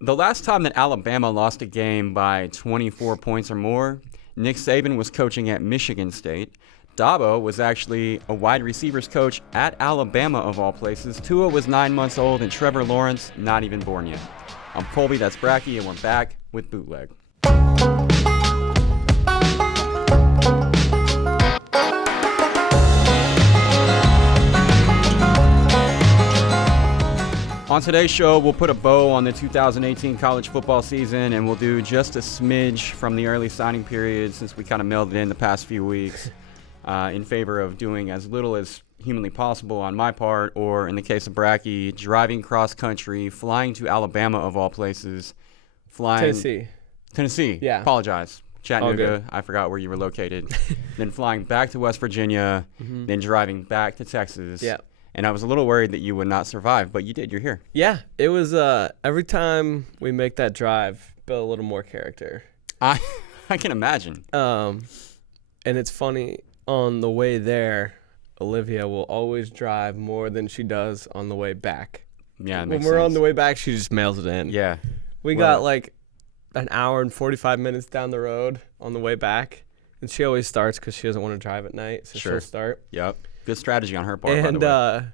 the last time that Alabama lost a game by 24 points or more, Nick Saban was coaching at Michigan State. Dabo was actually a wide receivers coach at Alabama, of all places. Tua was 9 months old, and Trevor Lawrence not even born yet. I'm Colby, that's Bratke, and we're back with Bootleg. On today's show, we'll put a bow on the 2018 college football season, and we'll do just a smidge from the early signing period, since we kind of mailed it in the past few weeks, in favor of doing as little as humanly possible on my part, or in the case of Bratke, driving cross-country, flying to Alabama, of all places, Tennessee. Yeah. Apologize. Chattanooga. I forgot where you were located. Then flying back to West Virginia, then driving back to Texas. Yeah. And I was a little worried that you would not survive, but you did. You're here. Yeah, it was every time we make that drive, build a little more character. I can imagine. And it's funny, on the way there, Olivia will always drive more than she does on the way back. Yeah, when we're on the way back, she just mails it in. Yeah. We got like an hour and 45 minutes down the road on the way back, and she always starts because she doesn't want to drive at night, so she'll start. Yep. Good strategy on her part, and by the way.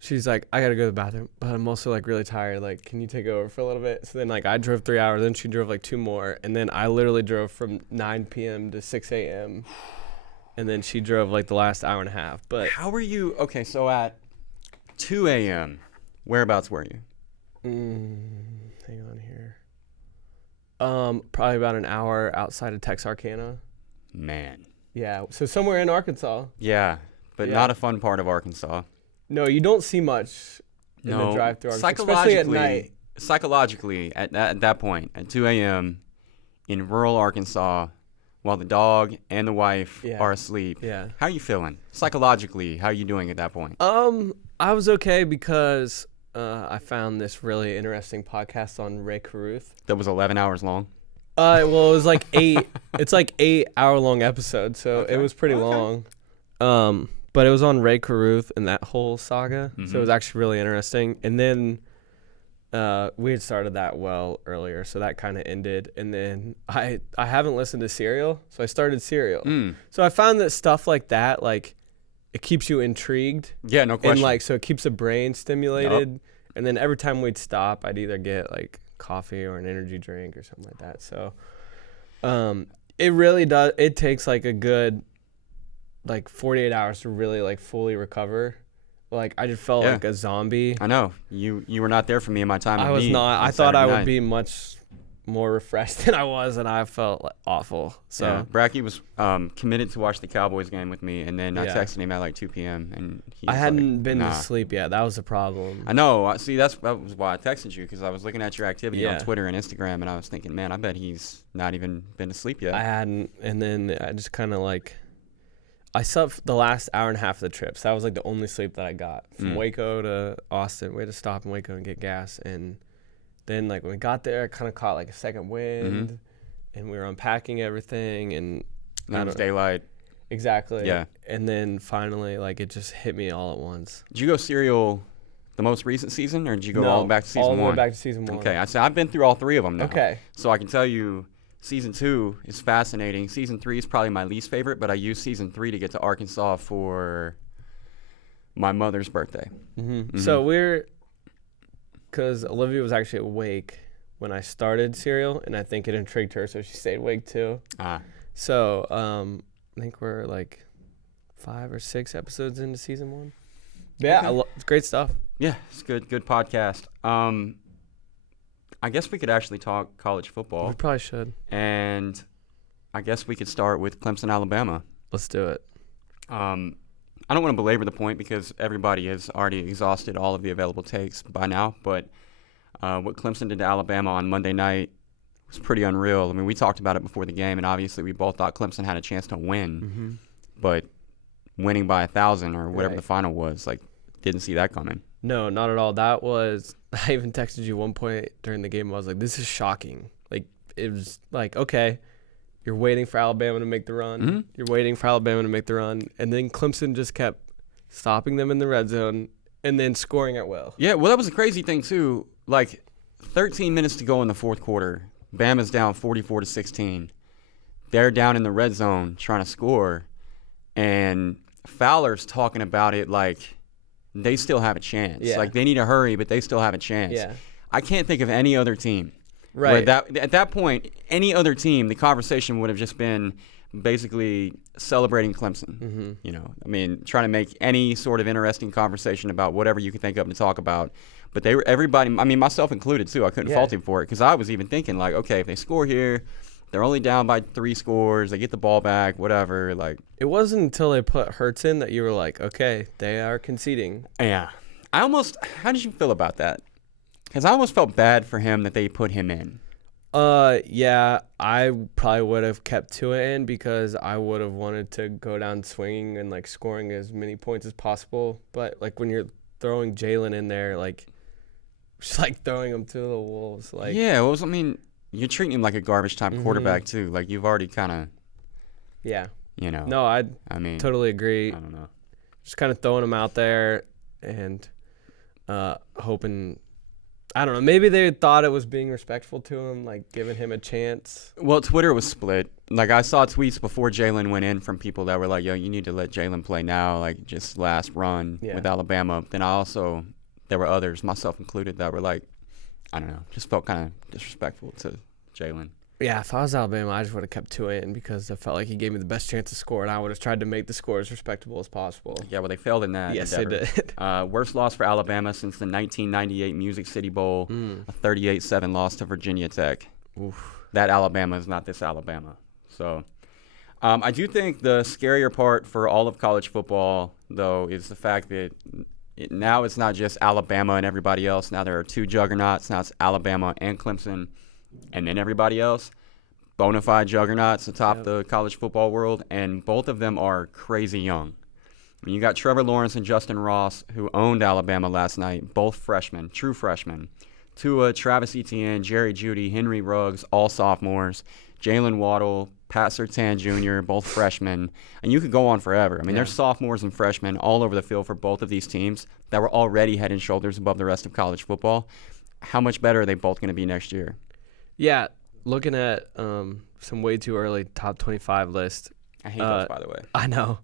She's like, I gotta go to the bathroom, but I'm also like really tired. Like, can you take over for a little bit? So then like I drove 3 hours, then she drove like 2 more, and then I literally drove from 9 p.m. to 6 a.m. and then she drove like the last hour and a half. But how were you? Okay, so at 2 a.m., whereabouts were you? Hang on here. Probably about an hour outside of Texarkana. Man. Yeah, so somewhere in Arkansas. Yeah, but not a fun part of Arkansas. No, you don't see much in the drive through Arkansas, especially at night. Psychologically, at that point, at 2 a.m. in rural Arkansas, while the dog and the wife are asleep. Yeah. How are you feeling? Psychologically, how are you doing at that point? I was okay because I found this really interesting podcast on Ray Carruth. That was 11 hours long? Well, it was like 8. It's like 8-hour-long episodes, so it was pretty long. But it was on Ray Carruth and that whole saga, so it was actually really interesting. And then we had started that earlier, so that kind of ended. And then I haven't listened to Serial, so I started Serial. So I found that stuff like that, like, it keeps you intrigued. Yeah, no question. And like, so it keeps the brain stimulated. Yep. And then every time we'd stop, I'd either get like coffee or an energy drink or something like that. So it really does. It takes like a good 48 hours to really like fully recover. Like, I just felt like a zombie. I know. You were not there for me in my time. I was not. I thought I would be much more refreshed than I was, and I felt awful. So Bratke was committed to watch the Cowboys game with me, and then I texted him at like 2 p.m. and I hadn't been to sleep yet. That was the problem. I know. See, that was why I texted you, because I was looking at your activity on Twitter and Instagram, and I was thinking, man, I bet he's not even been to sleep yet. I hadn't, and then I just kind of like, I slept the last hour and a half of the trip, so that was like the only sleep that I got from Waco to Austin. We had to stop in Waco and get gas, and then like when we got there, I kind of caught like a second wind, and we were unpacking everything, and it was daylight. Exactly. Yeah. And then finally, like, it just hit me all at once. Did you go Serial the most recent season, or did you go all the way back to season 1? All the way back to season 1. Okay, I've been through all 3 of them now. Okay. So I can tell you, season 2 is fascinating. Season 3 is probably my least favorite, but I used season 3 to get to Arkansas for my mother's birthday. So because Olivia was actually awake when I started Serial, and I think it intrigued her, so she stayed awake too. So I think we're like 5 or 6 episodes into season 1. Yeah, it's great stuff. Yeah, it's good podcast. I guess we could actually talk college football. We probably should. And I guess we could start with Clemson, Alabama. Let's do it. I don't want to belabor the point because everybody has already exhausted all of the available takes by now, but what Clemson did to Alabama on Monday night was pretty unreal. I mean, we talked about it before the game, and obviously we both thought Clemson had a chance to win, but winning by 1,000 or whatever the final was, like, didn't see that coming. No, not at all. That was, I even texted you one point during the game. I was like, this is shocking. Like, it was like, okay, you're waiting for Alabama to make the run. You're waiting for Alabama to make the run. And then Clemson just kept stopping them in the red zone and then scoring at will. Yeah, well, that was a crazy thing, too. Like, 13 minutes to go in the fourth quarter. Bama's down 44-16. They're down in the red zone trying to score, and Fowler's talking about it like they still have a chance. Yeah. Like they need to hurry, but they still have a chance. Yeah. I can't think of any other team. Right. Where at that point, any other team, the conversation would have just been basically celebrating Clemson. Mm-hmm. You know, I mean, trying to make any sort of interesting conversation about whatever you could think of to talk about. But everybody, I mean, myself included too. I couldn't fault him for it because I was even thinking like, okay, if they score here, they're only down by 3 scores. They get the ball back, whatever. Like, it wasn't until they put Hurts in that you were like, okay, they are conceding. Yeah. How did you feel about that? Because I almost felt bad for him that they put him in. Yeah, I probably would have kept Tua in because I would have wanted to go down swinging and like scoring as many points as possible. But like when you're throwing Jalen in there, like just like throwing him to the wolves, like yeah, it was. I mean, you're treating him like a garbage time quarterback too. Like you've already kind of, yeah, you know. No, I mean, totally agree. I don't know. Just kind of throwing him out there and hoping. I don't know. Maybe they thought it was being respectful to him, like giving him a chance. Well, Twitter was split. Like I saw tweets before Jalen went in from people that were like, "Yo, you need to let Jalen play now, like just last run with Alabama." Then there were others, myself included, that were like, I don't know, just felt kind of disrespectful to Jalen. Yeah, if I was Alabama, I just would have kept Tua in because I felt like he gave me the best chance to score, and I would have tried to make the score as respectable as possible. Yeah, well, they failed in that. Yes, endeavor. they did. Worst loss for Alabama since the 1998 Music City Bowl, a 38-7 loss to Virginia Tech. Oof. That Alabama is not this Alabama. So I do think the scarier part for all of college football, though, is the fact that now it's not just Alabama and everybody else. Now there are 2 juggernauts. Now it's Alabama and Clemson, and then everybody else. Bona fide juggernauts atop the college football world, and both of them are crazy young. I mean, you got Trevor Lawrence and Justin Ross, who owned Alabama last night, both freshmen, true freshmen. Tua, Travis Etienne, Jerry Jeudy, Henry Ruggs, all sophomores. Jalen Waddle, Pat Surtain Jr., both freshmen. And you could go on forever. I mean, there's sophomores and freshmen all over the field for both of these teams that were already head and shoulders above the rest of college football. How much better are they both going to be next year? Yeah, looking at some way too early top 25 list. I hate those, by the way. I know.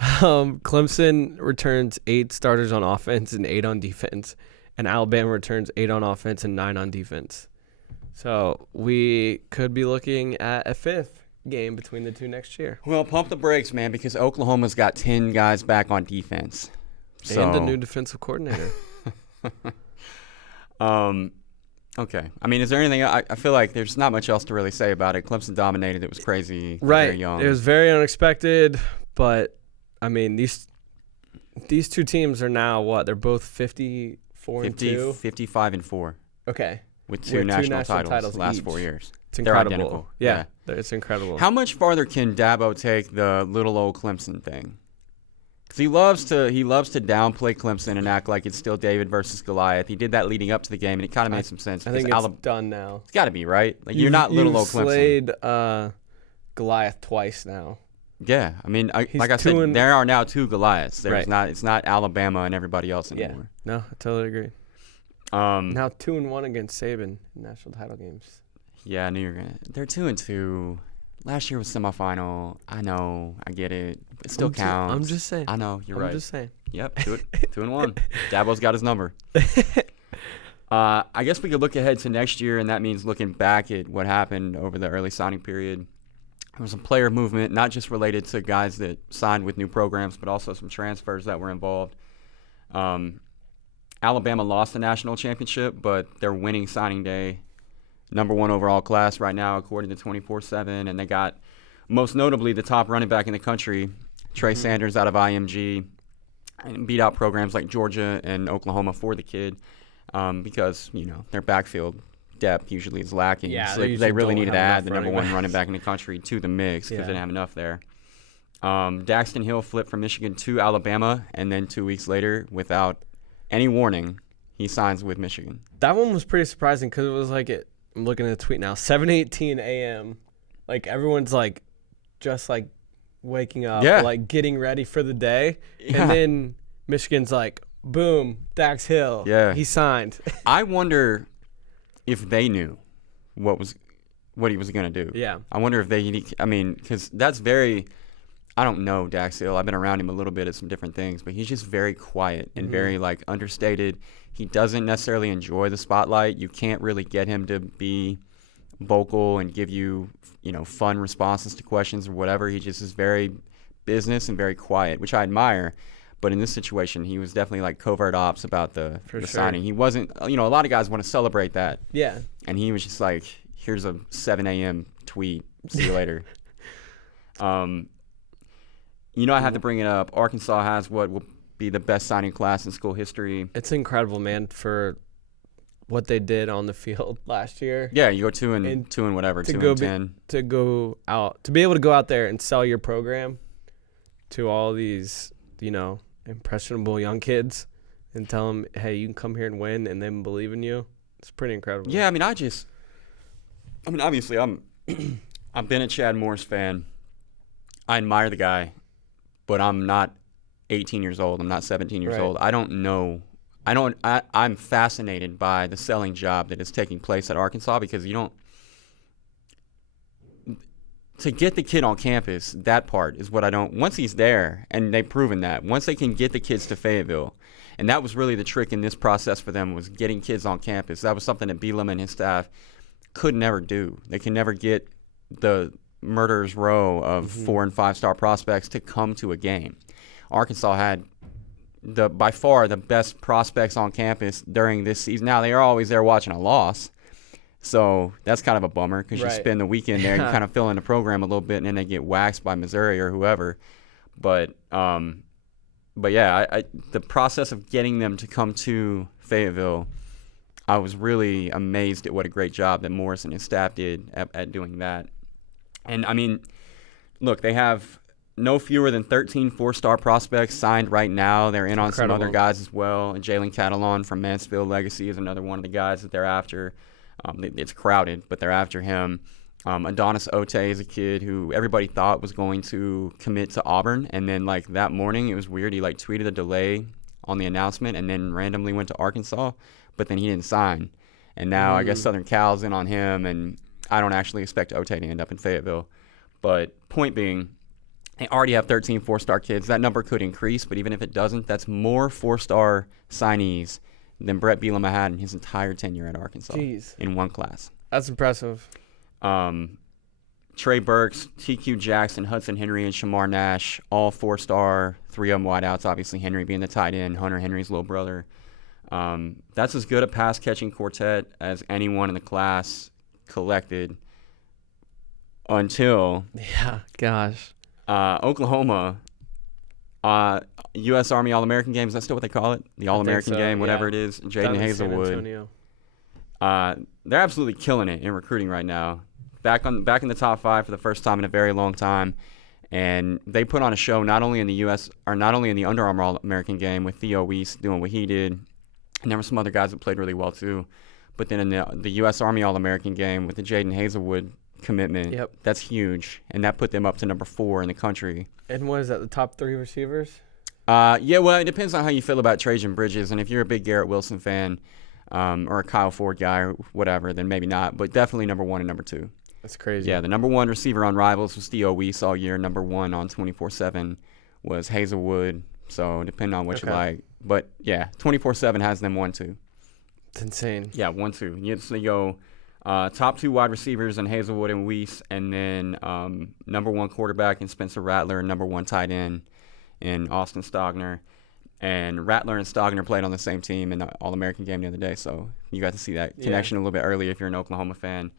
Clemson returns 8 starters on offense and 8 on defense, and Alabama returns 8 on offense and 9 on defense. So we could be looking at a 5th game between the 2 next year. Well, pump the brakes, man, because Oklahoma's got 10 guys back on defense. And a new defensive coordinator. Okay. I mean, is there anything? I feel like there's not much else to really say about it. Clemson dominated. It was crazy. Right. Very young. It was very unexpected, but I mean, these 2 teams are now what? They're both 54 and 2. 55 and 4. Okay. With two national titles the last each. 4 years. It's incredible. They're identical. Yeah, it's incredible. How much farther can Dabo take the little old Clemson thing? Because he loves to downplay Clemson and act like it's still David versus Goliath. He did that leading up to the game, and it kind of made some sense. I think it's done now. It's got to be, right? Like you're not little old Clemson. You've slayed Goliath twice now. Yeah, I mean, like I said, there are now 2 Goliaths. There's not. It's not Alabama and everybody else anymore. Yeah. No, I totally agree. Now 2-1 against Saban in national title games. Yeah, I knew you were gonna. They're 2-2. Last year was semifinal. I know, I get it. It still counts. I'm just saying. I know, you're right. I'm just saying. Yep, 2-1. Dabo's got his number. I guess we could look ahead to next year, and that means looking back at what happened over the early signing period. There was some player movement, not just related to guys that signed with new programs, but also some transfers that were involved. Alabama lost the national championship, but they're winning signing day. Number 1 overall class right now, according to 24/7, and they got most notably the top running back in the country, Trey Sanders out of IMG, and beat out programs like Georgia and Oklahoma for the kid because their backfield depth usually is lacking. Yeah, so they really needed to add the number 1 running back in the country to the mix because they didn't have enough there. Daxton Hill flipped from Michigan to Alabama, and then 2 weeks later, without any warning, he signs with Michigan. That one was pretty surprising because it was like I'm looking at the tweet now, 7:18 a.m. Like everyone's like just like waking up, like getting ready for the day, and then Michigan's like, boom, Dax Hill, he signed. I wonder if they knew what he was going to do. Yeah. I wonder if because that's very, I don't know Daxton. I've been around him a little bit at some different things, but he's just very quiet and very like understated. He doesn't necessarily enjoy the spotlight. You can't really get him to be vocal and give you, fun responses to questions or whatever. He just is very business and very quiet, which I admire. But in this situation, he was definitely like covert ops about the signing. He wasn't, a lot of guys want to celebrate that. Yeah. And he was just like, here's a 7 a.m. tweet. See you later. I have to bring it up. Arkansas has what will be the best signing class in school history. It's incredible, man, for what they did on the field last year. Yeah, you go 2 and whatever, 2 and 10. To go out, to be able to go out there and sell your program to all these, impressionable young kids and tell them, hey, you can come here and win, and then believe in you. It's pretty incredible. Yeah, obviously I've been a Chad Morris fan. I admire the guy, but I'm not 18 years old. I'm not 17 years old. I don't know. I'm fascinated by the selling job that is taking place at Arkansas, because to get the kid on campus, that part is what I don't. Once he's there, and they've proven that, once they can get the kids to Fayetteville, and that was really the trick in this process for them, was getting kids on campus. That was something that Bigelow and his staff could never do. They can never get the murderer's row of 4 and 5 star prospects to come to a game. Arkansas had by far the best prospects on campus during this season. Now, they are always there watching a loss, so that's kind of a bummer, because you spend the weekend there, you kind of fill in the program a little bit, and then they get waxed by Missouri or whoever. But yeah, the process of getting them to come to Fayetteville, I was really amazed at what a great job that Morris and his staff did at doing that. And, look, they have no fewer than 13 4-star prospects signed right now. They're in on some other guys as well. And Jalen Catalon from Mansfield Legacy is another one of the guys that they're after. It's crowded, but they're after him. Adonis Ote is a kid who everybody thought was going to commit to Auburn. And then, that morning, it was weird. He, tweeted a delay on the announcement and then randomly went to Arkansas. But then he didn't sign. And now I guess Southern Cal's in on him, and I don't actually expect Ote to end up in Fayetteville. But point being, they already have 13 4-star kids. That number could increase, but even if it doesn't, that's more 4-star signees than Brett Bielema had in his entire tenure at Arkansas. Jeez. In one class. That's impressive. Trey Burks, TQ Jackson, Hudson Henry, and Shamar Nash, all 4-star, 3 of them wideouts, obviously Henry being the tight end, Hunter Henry's little brother. That's as good a pass-catching quartet as anyone in the class collected until Oklahoma, U.S. Army All-American game. Is that still what they call it? The All-American game, whatever it is. Jaden Hazelwood. They're absolutely killing it in recruiting right now. Back in the top 5 for the first time in a very long time. And they put on a show not only in the U.S. or not only in the Under Armour All-American game with Theo Weiss doing what he did. And there were some other guys that played really well too. But then in the U.S. Army All-American game with the Jaden Hazelwood commitment, that's huge. And that put them up to number 4 in the country. And what is that, the top 3 receivers? Yeah, well, it depends on how you feel about Trajan Bridges. And if you're a big Garrett Wilson fan or a Kyle Ford guy or whatever, then maybe not. But definitely number 1 and number 2. That's crazy. Yeah, the number 1 receiver on Rivals was Theo Weiss all year. Number 1 on 24/7 was Hazelwood. So depending on what you like. But, yeah, 24/7 has them 1-2. It's insane. Yeah, 1-2. So you go top 2 wide receivers in Hazelwood and Weiss, and then number 1 quarterback in Spencer Rattler, and number 1 tight end in Austin Stogner. And Rattler and Stogner played on the same team in the All-American game the other day, so you got to see that connection a little bit early if you're an Oklahoma fan.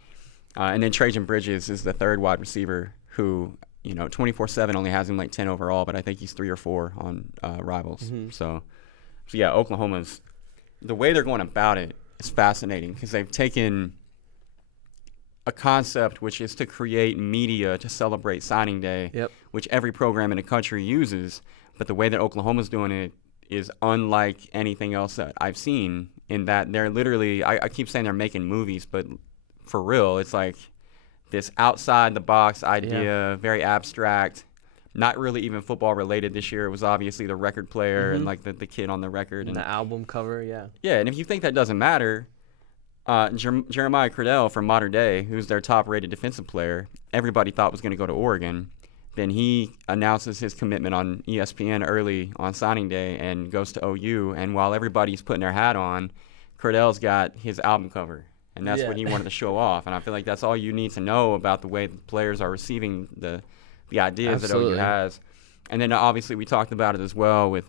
And then Trajan Bridges is the 3rd wide receiver who, 24/7 only has him 10 overall, but I think he's 3 or 4 on Rivals. Mm-hmm. So yeah, Oklahoma's, the way they're going about it is fascinating, because they've taken a concept which is to create media to celebrate signing day, which every program in the country uses. But the way that Oklahoma's doing it is unlike anything else that I've seen, in that they're literally, I keep saying they're making movies, but for real, it's like this outside-the-box idea, very abstract, not really even football-related this year. It was obviously the record player and, the kid on the record. And the album cover, Yeah, and if you think that doesn't matter, Jeremiah Cradell from Modern Day, who's their top-rated defensive player, everybody thought was going to go to Oregon. Then he announces his commitment on ESPN early on signing day and goes to OU. And while everybody's putting their hat on, Cradell's got his album cover. And that's what he wanted to show off. And I feel like that's all you need to know about the way the players are receiving the ideas that OU has. And then obviously we talked about it as well with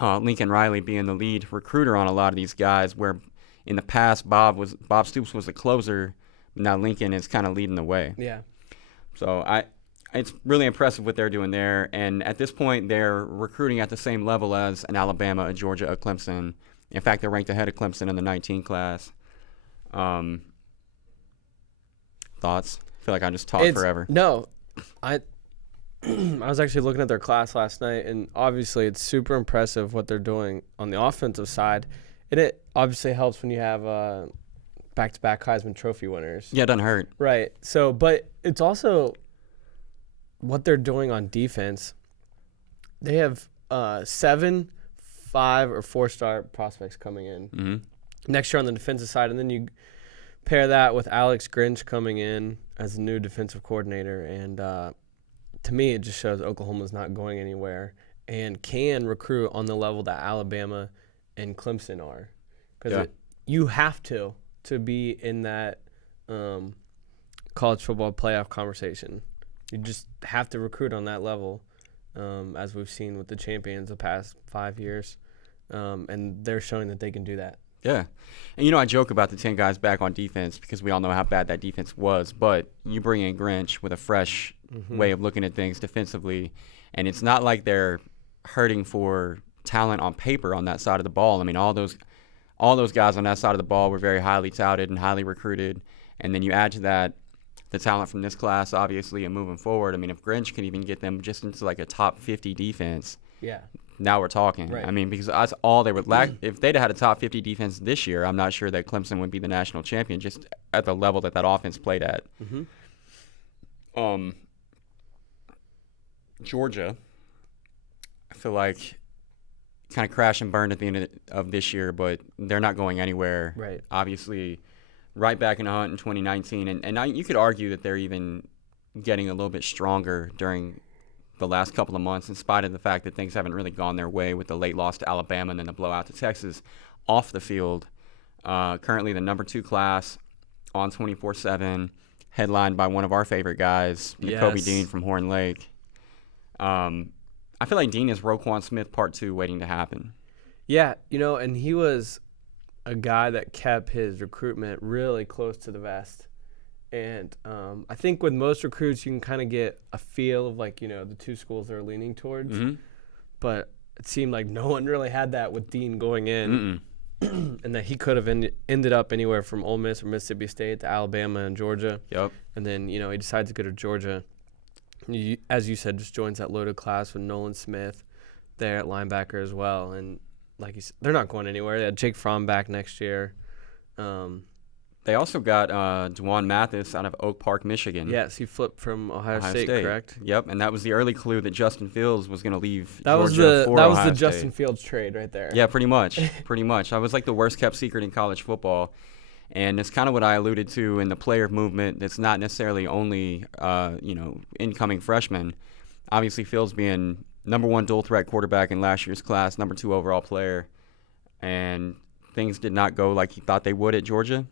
Lincoln Riley being the lead recruiter on a lot of these guys, where in the past Bob Stoops was the closer. Now Lincoln is kind of leading the way. Yeah. So it's really impressive what they're doing there. And at this point, they're recruiting at the same level as an Alabama, a Georgia, a Clemson. In fact, they're ranked ahead of Clemson in the 19 class. Thoughts? I feel like I just talked forever. No, I was actually looking at their class last night, and obviously it's super impressive what they're doing on the offensive side. And it obviously helps when you have back-to-back Heisman Trophy winners. Yeah, it doesn't hurt. Right. So, but it's also what they're doing on defense. They have 7, 5, or 4-star prospects coming in next year on the defensive side, and then you pair that with Alex Grinch coming in as the new defensive coordinator, and to me it just shows Oklahoma's not going anywhere and can recruit on the level that Alabama and Clemson are, because you have to be in that college football playoff conversation. You just have to recruit on that level, as we've seen with the champions the past 5 years, and they're showing that they can do that. Yeah. And, I joke about the 10 guys back on defense because we all know how bad that defense was. But you bring in Grinch with a fresh way of looking at things defensively, and it's not like they're hurting for talent on paper on that side of the ball. I mean, all those guys on that side of the ball were very highly touted and highly recruited. And then you add to that the talent from this class, obviously, and moving forward. I mean, if Grinch can even get them just into like a top 50 defense, now we're talking. Right. I mean, because that's all they would lack. If they'd had a top 50 defense this year, I'm not sure that Clemson would be the national champion just at the level that offense played at. Georgia, I feel like kind of crash and burn at the end of this year, but they're not going anywhere. Right. Obviously, right back in the hunt in 2019. And you could argue that they're even getting a little bit stronger during the last couple of months, in spite of the fact that things haven't really gone their way with the late loss to Alabama and then the blowout to Texas off the field. Currently the number 2 class on 24/7, headlined by one of our favorite guys, Kobe Dean from Horn Lake. I feel like Dean is Roquan Smith Part 2 waiting to happen. Yeah, and he was a guy that kept his recruitment really close to the vest. And I think with most recruits, you can kind of get a feel of, like, the two schools they're leaning towards. But it seemed like no one really had that with Dean going in. And that he could have ended up anywhere from Ole Miss or Mississippi State to Alabama and Georgia. Yep. And then, he decides to go to Georgia. As you said, just joins that loaded class with Nolan Smith there at linebacker as well. And like you said, they're not going anywhere. They had Jake Fromm back next year. They also got Dwan Mathis out of Oak Park, Michigan. Yes, he flipped from Ohio State, correct? Yep, and that was the early clue that Justin Fields was going to leave Georgia for Ohio State. Justin Fields trade right there. Yeah, pretty much. That was like the worst kept secret in college football. And it's kind of what I alluded to in the player movement. That's not necessarily only, incoming freshmen. Obviously, Fields being number 1 dual threat quarterback in last year's class, number 2 overall player. And things did not go like he thought they would at Georgia.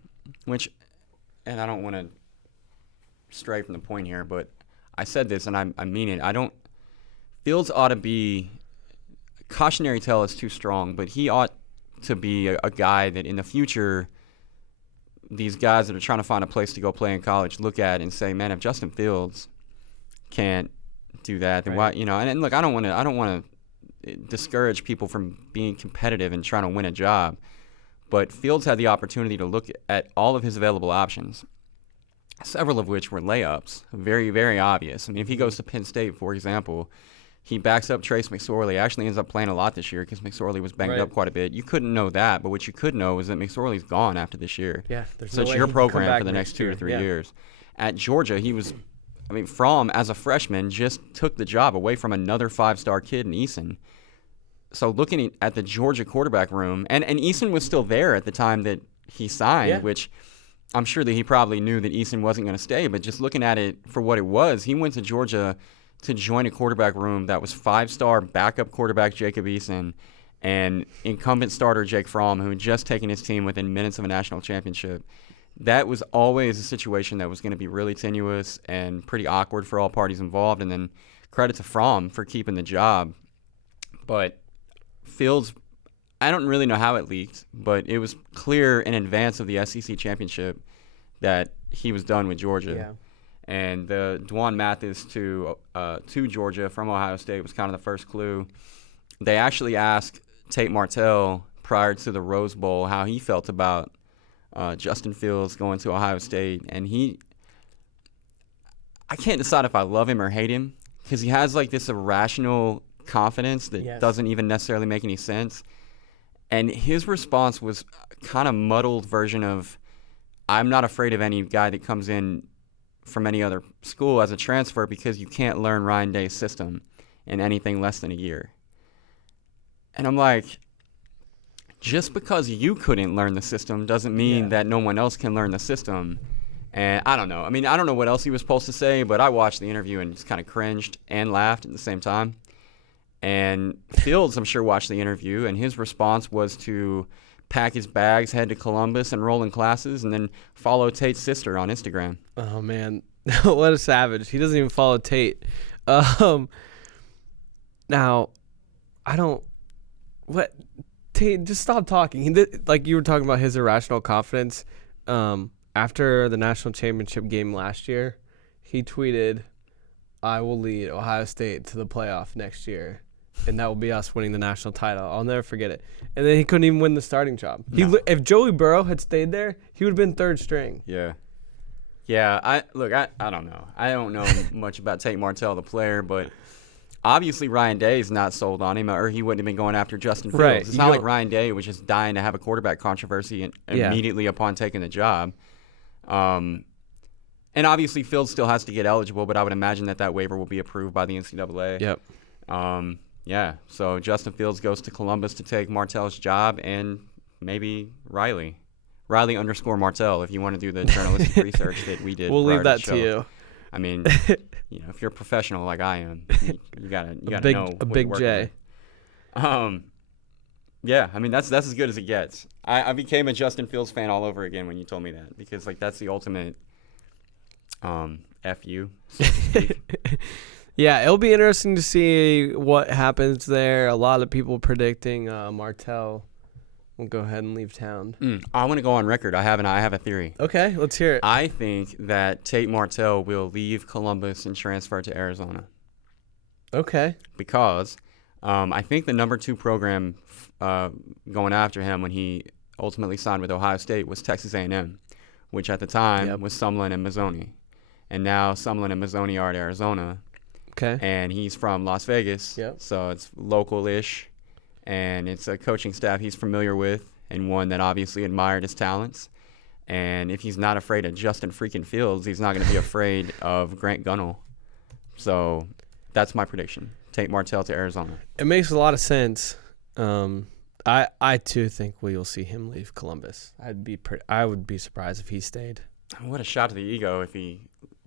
And I don't want to stray from the point here, but I said this and I mean it. Fields ought to be, cautionary tale is too strong, but he ought to be a guy that in the future, these guys that are trying to find a place to go play in college look at and say, man, if Justin Fields can't do that, then why, and look, I don't want to discourage people from being competitive and trying to win a job. But Fields had the opportunity to look at all of his available options, several of which were layups, very, very obvious. I mean, if he goes to Penn State, for example, he backs up Trace McSorley. Actually ends up playing a lot this year because McSorley was banged up quite a bit. You couldn't know that, but what you could know is that McSorley's gone after this year. Yeah, so it's your program for the next 2 or 3 years. At Georgia, Fromm, as a freshman, just took the job away from another 5-star kid in Eason. So looking at the Georgia quarterback room, and Eason was still there at the time that he signed, Yeah. which I'm sure that he probably knew that Easton wasn't going to stay. But just looking at it for what it was, he went to Georgia to join a quarterback room that was 5-star backup quarterback Jacob Eason and incumbent starter Jake Fromm, who had just taken his team within minutes of a national championship. That was always a situation that was going to be really tenuous and pretty awkward for all parties involved. And then credit to Fromm for keeping the job. But Fields, I don't really know how it leaked, but it was clear in advance of the SEC championship that he was done with Georgia. Yeah. And the Dwan Mathis to Georgia from Ohio State was kind of the first clue. They actually asked Tate Martel prior to the Rose Bowl how he felt about Justin Fields going to Ohio State. And I can't decide if I love him or hate him because he has like this irrational confidence that doesn't even necessarily make any sense. And his response was kind of muddled version of, I'm not afraid of any guy that comes in from any other school as a transfer because you can't learn Ryan Day's system in anything less than a year. And I'm like, just because you couldn't learn the system doesn't mean that no one else can learn the system. And I don't know. I mean, I don't know what else he was supposed to say, but I watched the interview and just kind of cringed and laughed at the same time. And Fields, I'm sure, watched the interview, and his response was to pack his bags, head to Columbus, enroll in classes, and then follow Tate's sister on Instagram. Oh, man. What a savage. He doesn't even follow Tate. Now, I don't – what – Tate, just stop talking. He did, like you were talking about his irrational confidence. After the national championship game last year, he tweeted, I will lead Ohio State to the playoff next year, and that will be us winning the national title. I'll never forget it. And then he couldn't even win the starting job. No. If Joey Burrow had stayed there, he would have been third string. Yeah. Yeah, I don't know. I don't know much about Tate Martell, the player, but obviously Ryan Day's not sold on him, or he wouldn't have been going after Justin Fields. Right. It's not like Ryan Day was just dying to have a quarterback controversy immediately upon taking the job. And obviously Fields still has to get eligible, but I would imagine that waiver will be approved by the NCAA. Yep. Yeah, so Justin Fields goes to Columbus to take Martell's job, and maybe Riley _Martell, if you want to do the journalistic research that we did. We'll leave that to to you. I mean, if you're a professional like I am, you gotta know a what big you're J. with. Yeah, I mean that's as good as it gets. I became a Justin Fields fan all over again when you told me that, because like that's the ultimate FU. So to speak. Yeah, it'll be interesting to see what happens there. A lot of people predicting Martel will go ahead and leave town. I want to go on record. I have a theory. Okay, let's hear it. I think that Tate Martell will leave Columbus and transfer to Arizona. Okay. Because I think the number 2 program going after him when he ultimately signed with Ohio State was Texas A&M, which at the time was Sumlin and Mazzoni. And now Sumlin and Mazzoni are at Arizona. Okay. And he's from Las Vegas, so it's local-ish, and it's a coaching staff he's familiar with and one that obviously admired his talents. And if he's not afraid of Justin freaking Fields, he's not going to be afraid of Grant Gunnell. So that's my prediction. Tate Martell to Arizona. It makes a lot of sense. I too think we will see him leave Columbus. I would be surprised if he stayed. What a shot to the ego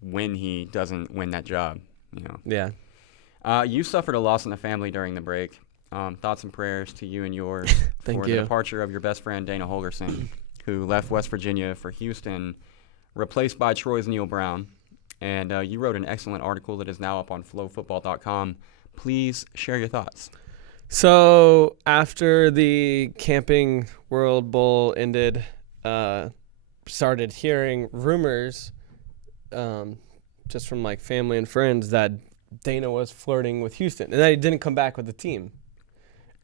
when he doesn't win that job. Yeah. You suffered a loss in the family during the break. Thoughts and prayers to you and yours for the departure of your best friend Dana Holgerson, who left West Virginia for Houston, replaced by Troy's Neil Brown. And you wrote an excellent article that is now up on FloFootball.com. Please share your thoughts. So after the Camping World Bowl ended, started hearing rumors just from like family and friends that Dana was flirting with Houston and that he didn't come back with the team.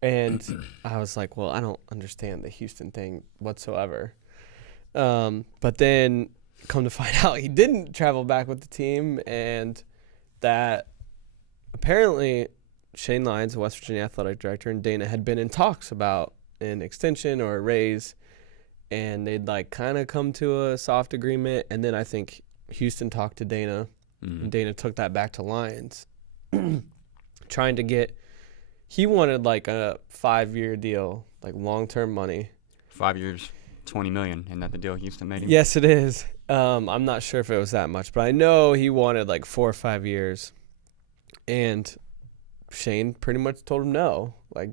And I was like, well, I don't understand the Houston thing whatsoever. But then come to find out he didn't travel back with the team, and that apparently Shane Lyons, the West Virginia athletic director, and Dana had been in talks about an extension or a raise, and they'd like kind of come to a soft agreement. And then I think Houston talked to Dana, and Dana took that back to Lyons, trying to get – he wanted like a 5-year deal, like long-term money. 5 years. $20 million. Isn't that the deal Houston made him? Yes, it is. I'm not sure if it was that much, but I know he wanted like 4 or 5 years. And Shane pretty much told him no. Like,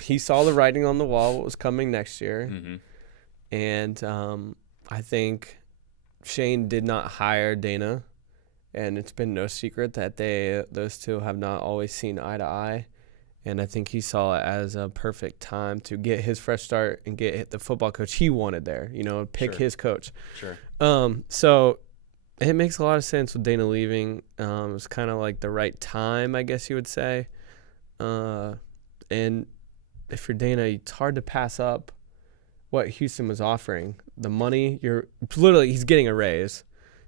he saw the writing on the wall, what was coming next year. Mm-hmm. And I think Shane did not hire Dana. And it's been no secret that those two have not always seen eye to eye. And I think he saw it as a perfect time to get his fresh start and get the football coach he wanted there, pick his coach. Sure. So it makes a lot of sense with Dana leaving. It was kind of like the right time, I guess you would say. And if you're Dana, it's hard to pass up what Houston was offering. The money, he's getting a raise.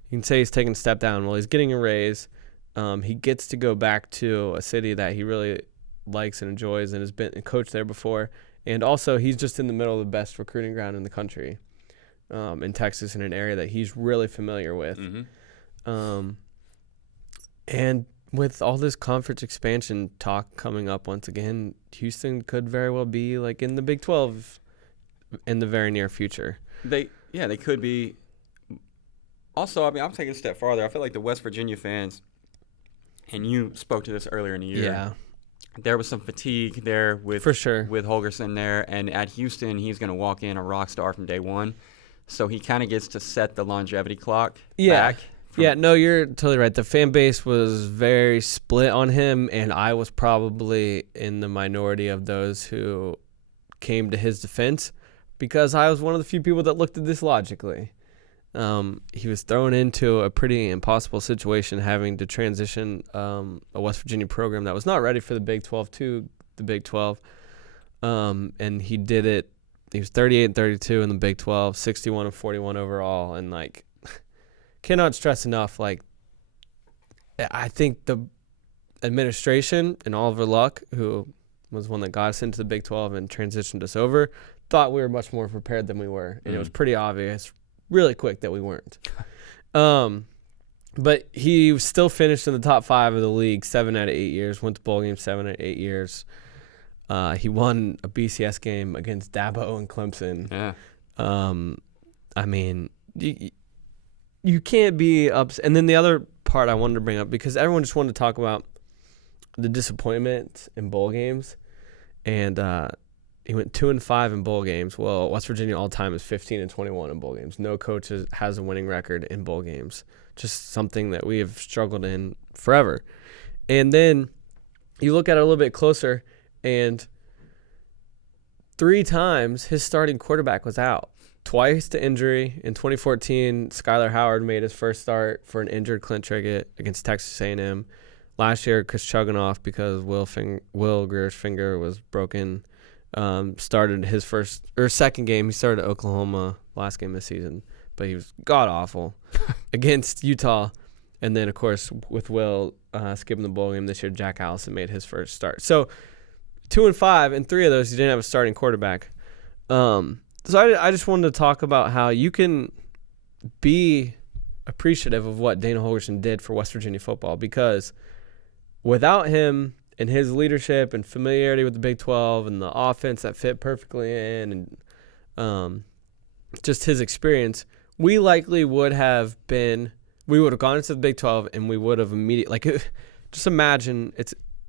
You can say he's taking a step down. Well, he's getting a raise. He gets to go back to a city that he really likes and enjoys and has been a coach there before. And also, he's just in the middle of the best recruiting ground in the country, in Texas, in an area that he's really familiar with. Mm-hmm. And with all this conference expansion talk coming up once again, Houston could very well be like in the Big 12 in the very near future. They could be. Also, I mean, I'm taking a step farther. I feel like the West Virginia fans, and you spoke to this earlier in the year. Yeah. There was some fatigue there with Holgerson there, and at Houston, he's going to walk in a rock star from day one. So he kind of gets to set the longevity clock back. No, you're totally right. The fan base was very split on him, and I was probably in the minority of those who came to his defense because I was one of the few people that looked at this logically. He was thrown into a pretty impossible situation having to transition a West Virginia program that was not ready for the Big 12 to the Big 12. And he did it. He was 38-32 in the Big 12, 61-41 overall. And, cannot stress enough, I think the administration and Oliver Luck, who was one that got us into the Big 12 and transitioned us over, thought we were much more prepared than we were. And it was pretty obvious really quick that we weren't. But he still finished in the top 5 of the league 7 out of 8 years, went to bowl games 7 out of 8 years. He won a BCS game against Dabo and Clemson. Yeah. I mean, you can't be upset. And then the other part I wanted to bring up, because everyone just wanted to talk about the disappointment in bowl games. And he went 2-5 in bowl games. Well, West Virginia all time is 15-21 in bowl games. No coach has a winning record in bowl games. Just something that we have struggled in forever. And then you look at it a little bit closer, and 3 times his starting quarterback was out. Twice to injury. In 2014, Skylar Howard made his first start for an injured Clint Triggett against Texas A&M. Last year, Chris Chugginoff, because Will Greer's finger was broken, started his second game. He started at Oklahoma last game of the season, but he was god-awful against Utah. And then, of course, with Will skipping the bowl game this year, Jack Allison made his first start. So 2-5, and 3 of those he didn't have a starting quarterback. So I just wanted to talk about how you can be appreciative of what Dana Holgerson did for West Virginia football, because without him and his leadership and familiarity with the Big 12 and the offense that fit perfectly in, and just his experience, we likely would have gone into the Big 12 and we would have immediately, just imagine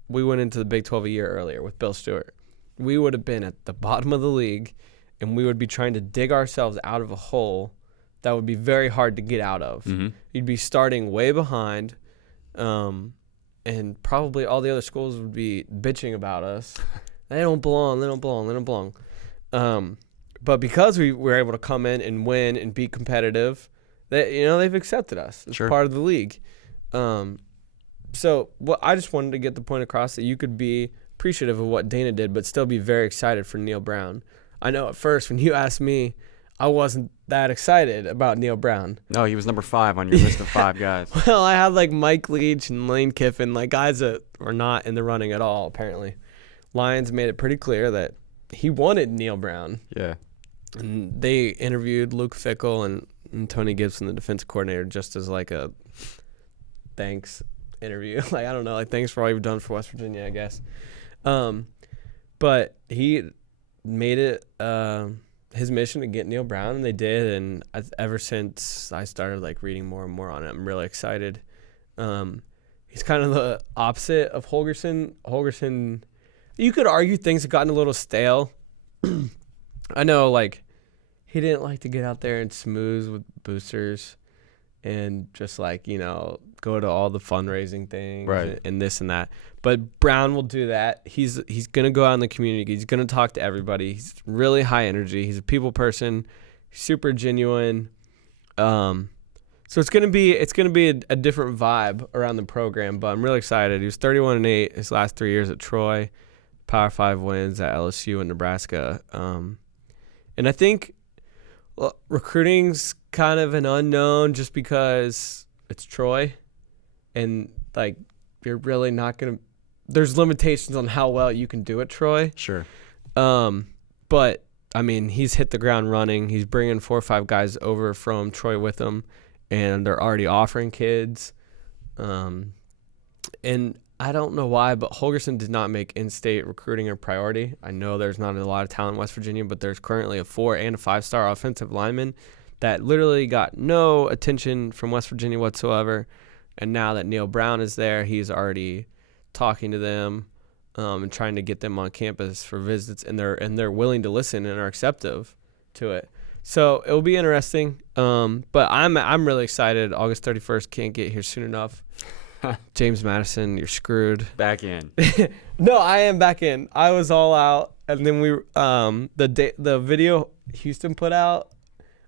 we went into the Big 12 a year earlier with Bill Stewart. We would have been at the bottom of the league, and we would be trying to dig ourselves out of a hole that would be very hard to get out of. Mm-hmm. You'd be starting way behind, and probably all the other schools would be bitching about us. They don't belong. But because we were able to come in and win and be competitive, they've accepted us as part of the league. So I just wanted to get the point across that you could be appreciative of what Dana did, but still be very excited for Neil Brown. I know at first when you asked me, I wasn't that excited about Neil Brown. No, he was number 5 on your list of 5 guys. Well, I had Mike Leach and Lane Kiffin, guys that were not in the running at all, apparently. Lions made it pretty clear that he wanted Neil Brown. Yeah. And they interviewed Luke Fickell and Tony Gibson, the defense coordinator, just as a thanks interview. I don't know, thanks for all you've done for West Virginia, I guess. But he made it his mission to get Neil Brown, and they did. And ever since I started like reading more and more on it, I'm really excited. He's kind of the opposite of Holgerson. Holgerson, you could argue things have gotten a little stale. I know, like, he didn't like to get out there and smooth with boosters and just, like, you know, go to all the fundraising things and this and that. But Brown will do that. He's going to go out in the community. He's going to talk to everybody. He's really high energy. He's a people person, super genuine. So it's gonna be a different vibe around the program, but I'm really excited. He was 31-8 his last 3 years at Troy, Power 5 wins at LSU and Nebraska, and I think recruiting's kind of an unknown just because it's Troy, and like you're really not gonna. There's limitations on how well you can do at Troy. Sure. But I mean, he's hit the ground running. He's bringing 4 or 5 guys over from Troy with him. And they're already offering kids. And I don't know why, but Holgerson did not make in-state recruiting a priority. I know there's not a lot of talent in West Virginia, but there's currently a 4- and 5-star offensive lineman that literally got no attention from West Virginia whatsoever. And now that Neil Brown is there, he's already talking to them and trying to get them on campus for visits, and they're willing to listen and are receptive to it. So it will be interesting, but I'm really excited. August 31st can't get here soon enough. James Madison, you're screwed. Back in. No, I am back in. I was all out, and then we the video Houston put out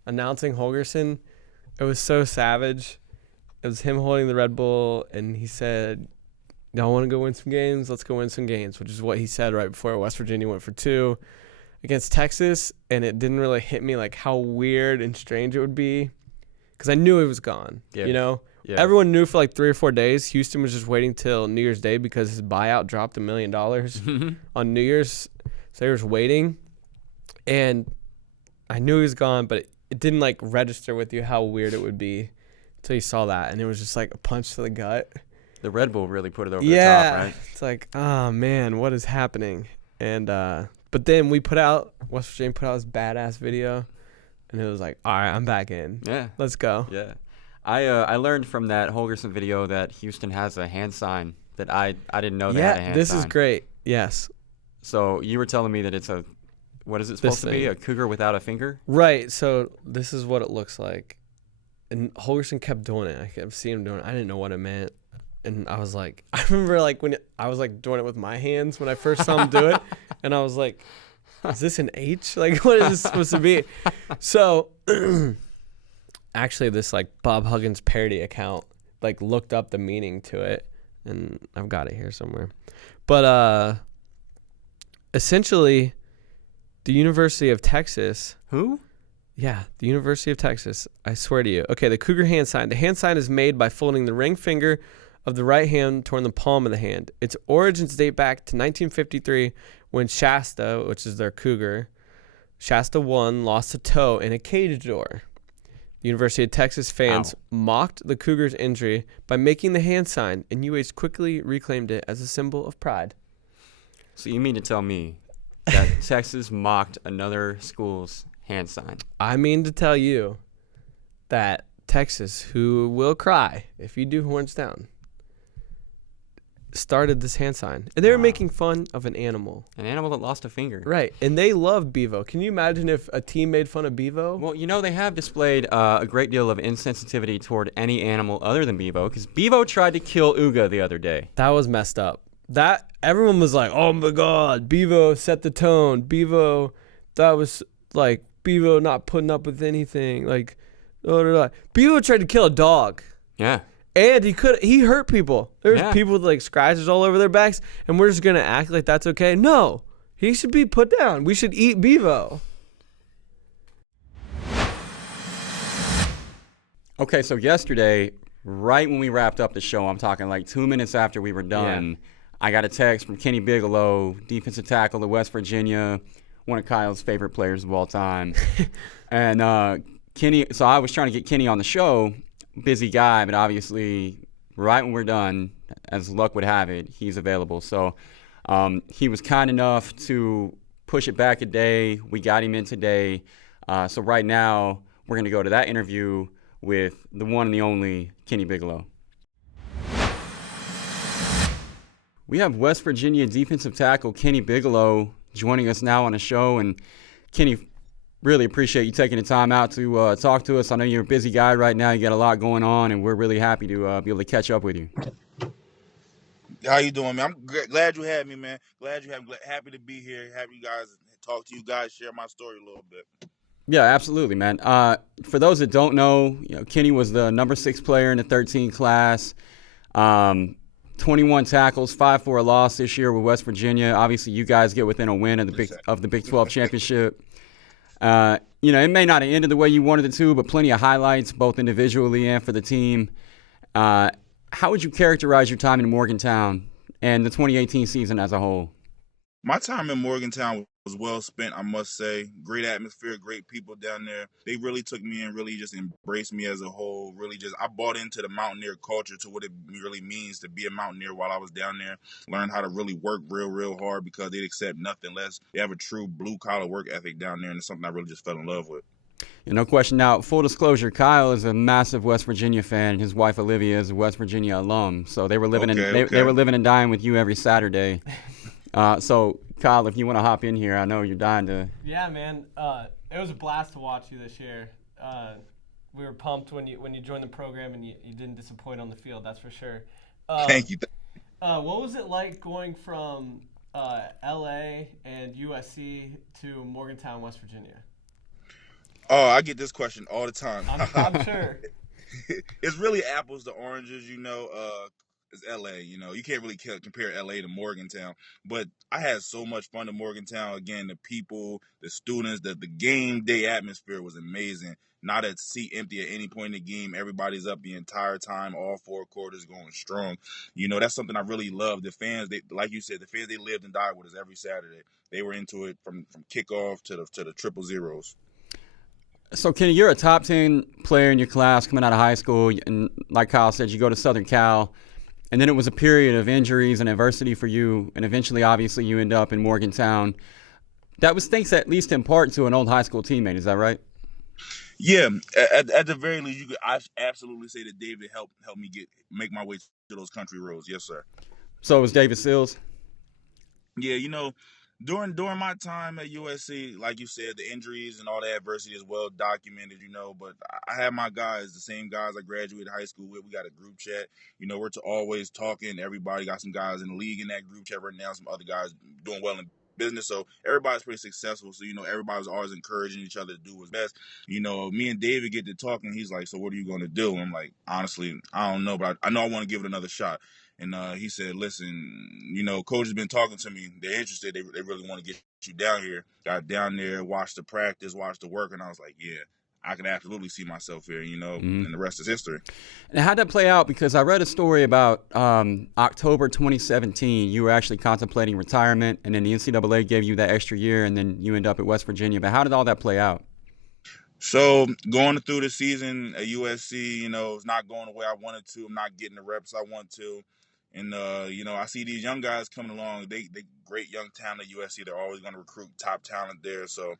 announcing Holgerson, it was so savage. It was him holding the Red Bull, and he said, "Y'all want to go win some games? Let's go win some games," which is what he said right before West Virginia went for 2. Against Texas, and it didn't really hit me like how weird and strange it would be because I knew he was gone. Yeah. You know, everyone knew for like 3 or 4 days. Houston was just waiting till New Year's Day because his buyout dropped $1 million on New Year's, so they were just waiting. And I knew he was gone, but it didn't like register with you how weird it would be until you saw that, and it was just like a punch to the gut. The Red Bull really put it over the top, right? It's like, oh man, what is happening? And but then West Virginia put out this badass video, and it was like, all right, I'm back in. Yeah. Let's go. Yeah. I learned from that Holgerson video that Houston has a hand sign that I didn't know they had a hand sign. Yeah, this is great. Yes. So you were telling me that it's what is it supposed to be? A cougar without a finger? Right. So this is what it looks like. And Holgerson kept doing it. I kept seeing him doing it. I didn't know what it meant. And I was like, I remember like when I was like doing it with my hands when I first saw him do it. And I was like, is this an H? Like, what is this supposed to be? So actually this like Bob Huggins parody account like looked up the meaning to it. And I've got it here somewhere. But essentially the University of Texas. Who? Yeah, the University of Texas. I swear to you. Okay, the Cougar hand sign. The hand sign is made by folding the ring finger of the right hand toward the palm of the hand. Its origins date back to 1953 when Shasta, which is their Cougar, Shasta 1 lost a toe in a cage door. University of Texas fans mocked the Cougars' injury by making the hand sign, and UH quickly reclaimed it as a symbol of pride. So you mean to tell me that Texas mocked another school's hand sign? I mean to tell you that Texas, who will cry if you do horns down, started this hand sign. And they were making fun of an animal. An animal that lost a finger. Right. And they love Bevo. Can you imagine if a team made fun of Bevo? Well, you know, they have displayed a great deal of insensitivity toward any animal other than Bevo, because Bevo tried to kill Uga the other day. That was messed up. That everyone was like, oh my God, Bevo set the tone. Bevo, that was like Bevo not putting up with anything. Like, Bevo tried to kill a dog. Yeah. And he hurt people. There's people with like scratches all over their backs, and we're just gonna act like that's okay. No, he should be put down. We should eat Bevo. Okay, so yesterday, right when we wrapped up the show, I'm talking like 2 minutes after we were done, I got a text from Kenny Bigelow, defensive tackle of West Virginia, one of Kyle's favorite players of all time. And Kenny, so I was trying to get Kenny on the show. Busy guy, but obviously right when we're done, as luck would have it, he's available. So he was kind enough to push it back a day. We got him in today. So right now, we're going to go to that interview with the one and the only Kenny Bigelow. We have West Virginia defensive tackle Kenny Bigelow joining us now on the show. And Kenny, really appreciate you taking the time out to talk to us. I know you're a busy guy right now. You got a lot going on, and we're really happy to be able to catch up with you. How you doing, man? I'm glad you had me, man. Glad you have me. Happy to be here. Happy you guys talk to you guys, share my story a little bit. Yeah, absolutely, man. For those that don't know, Kenny was the number 6 player in the 13 class. 21 tackles, 5 for a loss this year with West Virginia. Obviously, you guys get within a win of the Big 12 championship. It may not have ended the way you wanted it to, but plenty of highlights, both individually and for the team. How would you characterize your time in Morgantown and the 2018 season as a whole? My time in Morgantown was well spent, I must say. Great atmosphere, great people down there. They really took me and really just embraced me as a whole. I bought into the Mountaineer culture, to what it really means to be a Mountaineer while I was down there. Learned how to really work real hard, because they'd accept nothing less. They have a true blue-collar work ethic down there, and it's something I really just fell in love with. No question. Now, full disclosure, Kyle is a massive West Virginia fan, and his wife Olivia is a West Virginia alum. So they were living they were living and dying with you every Saturday. So Kyle, if you want to hop in here, I know you're dying to. Yeah, man. It was a blast to watch you this year. We were pumped when you joined the program, and you didn't disappoint on the field. That's for sure. Thank you. What was it like going from LA and USC to Morgantown, West Virginia? Oh, I get this question all the time. I'm sure. It's really apples to oranges, It's LA, You can't really compare LA to Morgantown. But I had so much fun in Morgantown. Again, the people, the students, the game day atmosphere was amazing. Not a seat empty at any point in the game. Everybody's up the entire time, all 4 quarters going strong. That's something I really love. The fans, like you said, they lived and died with us every Saturday. They were into it from kickoff to the triple zeros. So, Kenny, you're a top 10 player in your class coming out of high school. And like Kyle said, you go to Southern Cal. And then it was a period of injuries and adversity for you. And eventually, obviously, you end up in Morgantown. That was thanks at least in part to an old high school teammate. Is that right? Yeah. At the very least, I absolutely say that David helped me make my way to those country roads. Yes, sir. So it was David Sills? Yeah, during my time at USC, like you said, the injuries and all the adversity is well documented, but I had my guys, the same guys I graduated high school with. We got a group chat. We're always talking. Everybody got some guys in the league in that group chat right now, some other guys doing well in business. So everybody's pretty successful. So, everybody's always encouraging each other to do what's best. Me and David get to talking. He's like, so what are you going to do? I'm like, honestly, I don't know, but I know I want to give it another shot. And he said, listen, coach has been talking to me. They're interested. They really want to get you down here. Got down there, watched the practice, watched the work, and I was like, yeah, I can absolutely see myself here, and the rest is history. And how'd that play out? Because I read a story about October 2017. You were actually contemplating retirement, and then the NCAA gave you that extra year, and then you end up at West Virginia. But how did all that play out? So going through the season at USC, it's not going the way I wanted to. I'm not getting the reps I want to. And, I see these young guys coming along. They great young talent at USC. They're always going to recruit top talent there. So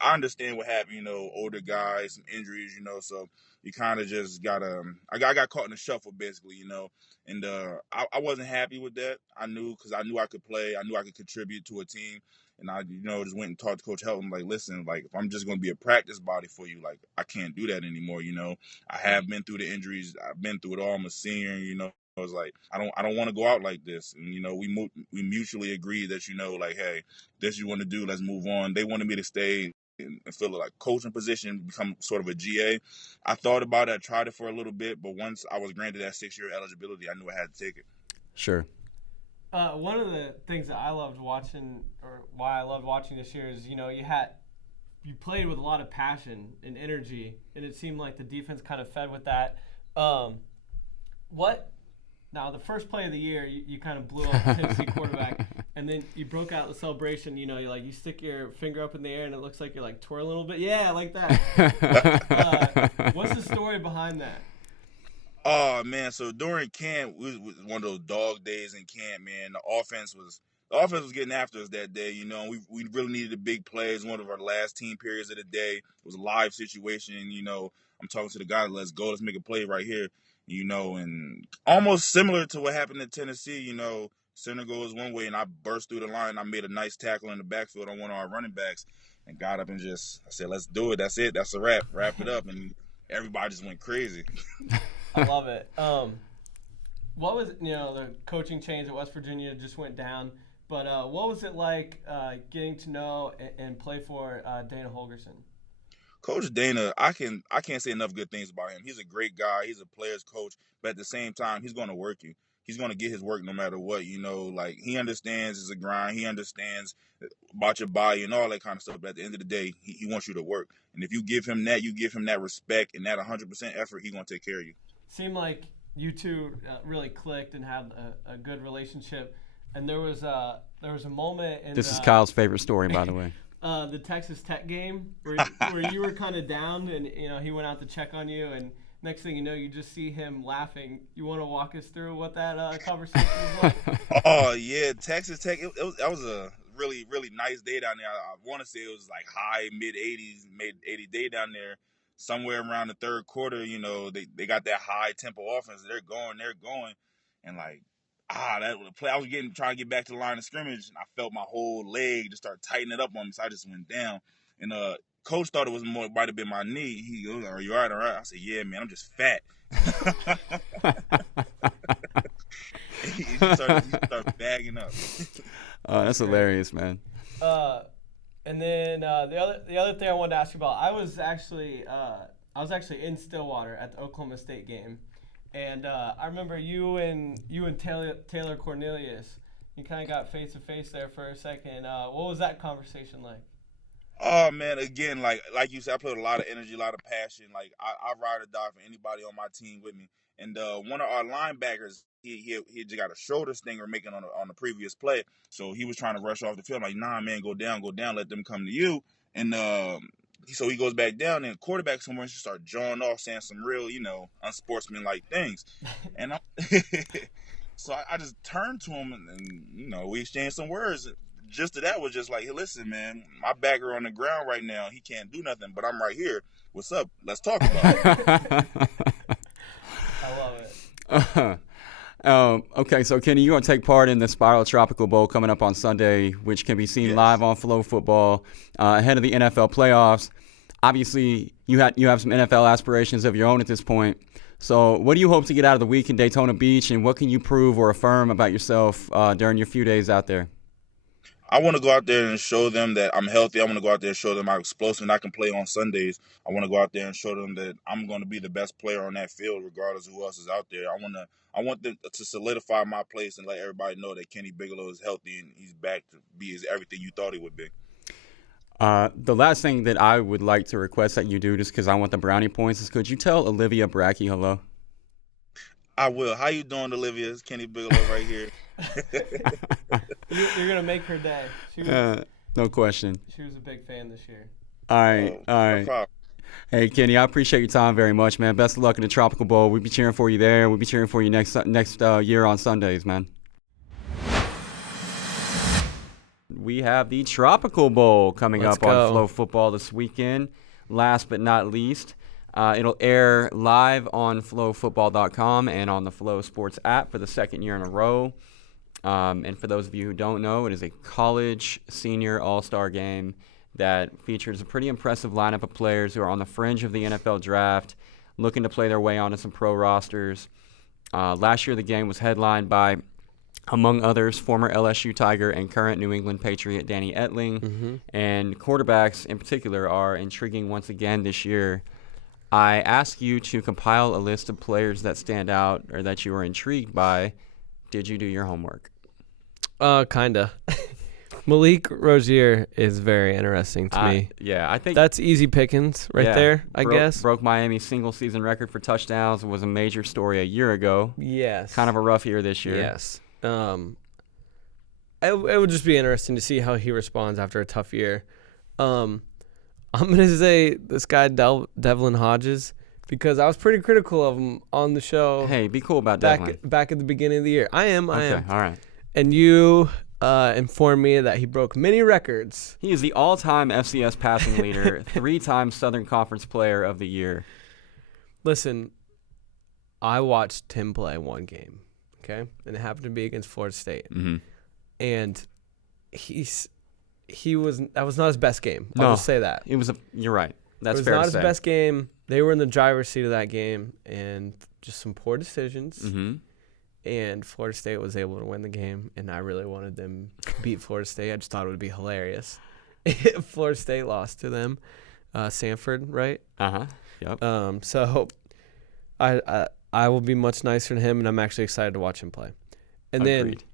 I understand what happened, older guys, some injuries, so you kind of just got to I got caught in the shuffle, basically, and I wasn't happy with that. I knew I could play. I knew I could contribute to a team. And I, just went and talked to Coach Helton, like, listen, like, if I'm just going to be a practice body for you, like, I can't do that anymore, I have been through the injuries. I've been through it all. I'm a senior, I was like, I don't want to go out like this. And, we mutually agreed that, like, hey, this you want to do, let's move on. They wanted me to stay and fill like coaching position, become sort of a GA. I thought about it. I tried it for a little bit. But once I was granted that 6-year eligibility, I knew I had to take it. Sure. One of the things that I loved watching, or why I loved watching this year, is you played with a lot of passion and energy, and it seemed like the defense kind of fed with that. Now, the first play of the year, you kind of blew up the Tennessee quarterback, and then you broke out the celebration. You stick your finger up in the air, and it looks like you're like twirling a little bit. Yeah, like that. What's the story behind that? Oh, man. So during camp, it was one of those dog days in camp, man. The offense was the offense was getting after us that day, you know, and we really needed the big plays. One of our last team periods of the day. It was a live situation, you know. I'm talking to the guys, let's go, let's make a play right here, you know, and almost similar to what happened in Tennessee, you know, center goes one way and I burst through the line. I made a nice tackle in the backfield on one of our running backs and got up and I said, let's do it. That's it. That's a wrap. Wrap it up. And everybody just went crazy. I love it. What was, you know, the coaching change at West Virginia just went down, but what was it like getting to know and play for Dana Holgerson? Coach Dana, I can't say enough good things about him. He's a great guy. He's a player's coach, but at the same time, he's going to work you. He's going to get his work no matter what, you know. Like, he understands it's a grind. He understands about your body and all that kind of stuff. But at the end of the day, he wants you to work. And if you give him that respect and that 100% effort, he's going to take care of you. Seemed like you two really clicked and had a good relationship. And there was a moment in this is Kyle's favorite story, by the way. The Texas Tech game where you were kind of down and, you know, he went out to check on you and next thing you know, you just see him laughing. You want to walk us through what that conversation was like? Oh, yeah, Texas Tech, that was a really, really nice day down there. I want to say it was like high, mid-80s, mid-80 day down there. Somewhere around the third quarter, you know, they got that high-tempo offense. They're going. And, like, that play, I was trying to get back to the line of scrimmage, and I felt my whole leg just start tightening up on me, so I just went down. And coach thought it might have been my knee. He goes, "Are you all right?" I said, "Yeah, man, I'm just fat." he started bagging up. Oh, that's hilarious, man. And then the other thing I wanted to ask you about, I was actually in Stillwater at the Oklahoma State game. And I remember you and Taylor Cornelius, you kind of got face to face there for a second. What was that conversation like? Oh man, again, like you said, I put a lot of energy, a lot of passion. Like I ride or die for anybody on my team with me. And one of our linebackers, he just got a shoulder stinger making on the previous play, so he was trying to rush off the field. I'm like, nah, man, go down, let them come to you. And so he goes back down, and quarterback somewhere just start jawing off, saying some real, you know, unsportsmanlike things. And so I just turned to him, and you know, we exchanged some words. Just to that was just like, hey, listen, man, my backer on the ground right now, he can't do nothing, but I'm right here. What's up? Let's talk about it. I love it. Okay, so Kenny, you're going to take part in the Spiral Tropical Bowl coming up on Sunday, which can be seen live on FloFootball ahead of the NFL playoffs. Obviously, you have some NFL aspirations of your own at this point. So what do you hope to get out of the week in Daytona Beach, and what can you prove or affirm about yourself during your few days out there? I want to go out there and show them that I'm healthy. I want to go out there and show them I'm explosive and I can play on Sundays. I want to go out there and show them that I'm going to be the best player on that field regardless of who else is out there. I want them to solidify my place and let everybody know that Kenny Bigelow is healthy and he's back to be everything you thought he would be. The last thing that I would like to request that you do, just because I want the brownie points, is could you tell Olivia Bratke hello? I will. How you doing, Olivia? It's Kenny Bigelow right here. You're going to make her day. No question. She was a big fan this year. All right. No, hey, Kenny, I appreciate your time very much, man. Best of luck in the Tropical Bowl. We'll be cheering for you there. We'll be cheering for you next year on Sundays, man. We have the Tropical Bowl coming up on FloFootball this weekend. Last but not least, it'll air live on FloFootball.com and on the Flo Sports app for the second year in a row. And for those of you who don't know, it is a college senior all-star game that features a pretty impressive lineup of players who are on the fringe of the NFL draft, looking to play their way onto some pro rosters. Last year, the game was headlined by, among others, former LSU Tiger and current New England Patriot Danny Etling. Mm-hmm. And quarterbacks in particular are intriguing once again this year. I ask you to compile a list of players that stand out or that you were intrigued by. Did you do your homework? Kinda. Malik Rozier is very interesting to me. Yeah, I think that's easy pickings there, I guess. Broke Miami's single-season record for touchdowns and was a major story a year ago. Yes. Kind of a rough year this year. Yes. It would just be interesting to see how he responds after a tough year. I'm going to say this guy, Devlin Hodges, because I was pretty critical of him on the show. Hey, be cool about Devlin. Back at the beginning of the year. I am. Okay, all right. And you informed me that he broke many records. He is the all-time FCS passing leader, 3-time Southern Conference Player of the Year. Listen, I watched him play one game, okay? And it happened to be against Florida State. Mm-hmm. And that was not his best game. I'll just say that. You're right. That's fair to say. It was not his best game. They were in the driver's seat of that game, and just some poor decisions. Mm-hmm. And Florida State was able to win the game, and I really wanted them to beat Florida State. I just thought it would be hilarious if Florida State lost to them. Sanford, right? Uh-huh. Yep. So I will be much nicer to him, and I'm actually excited to watch him play. And Agreed.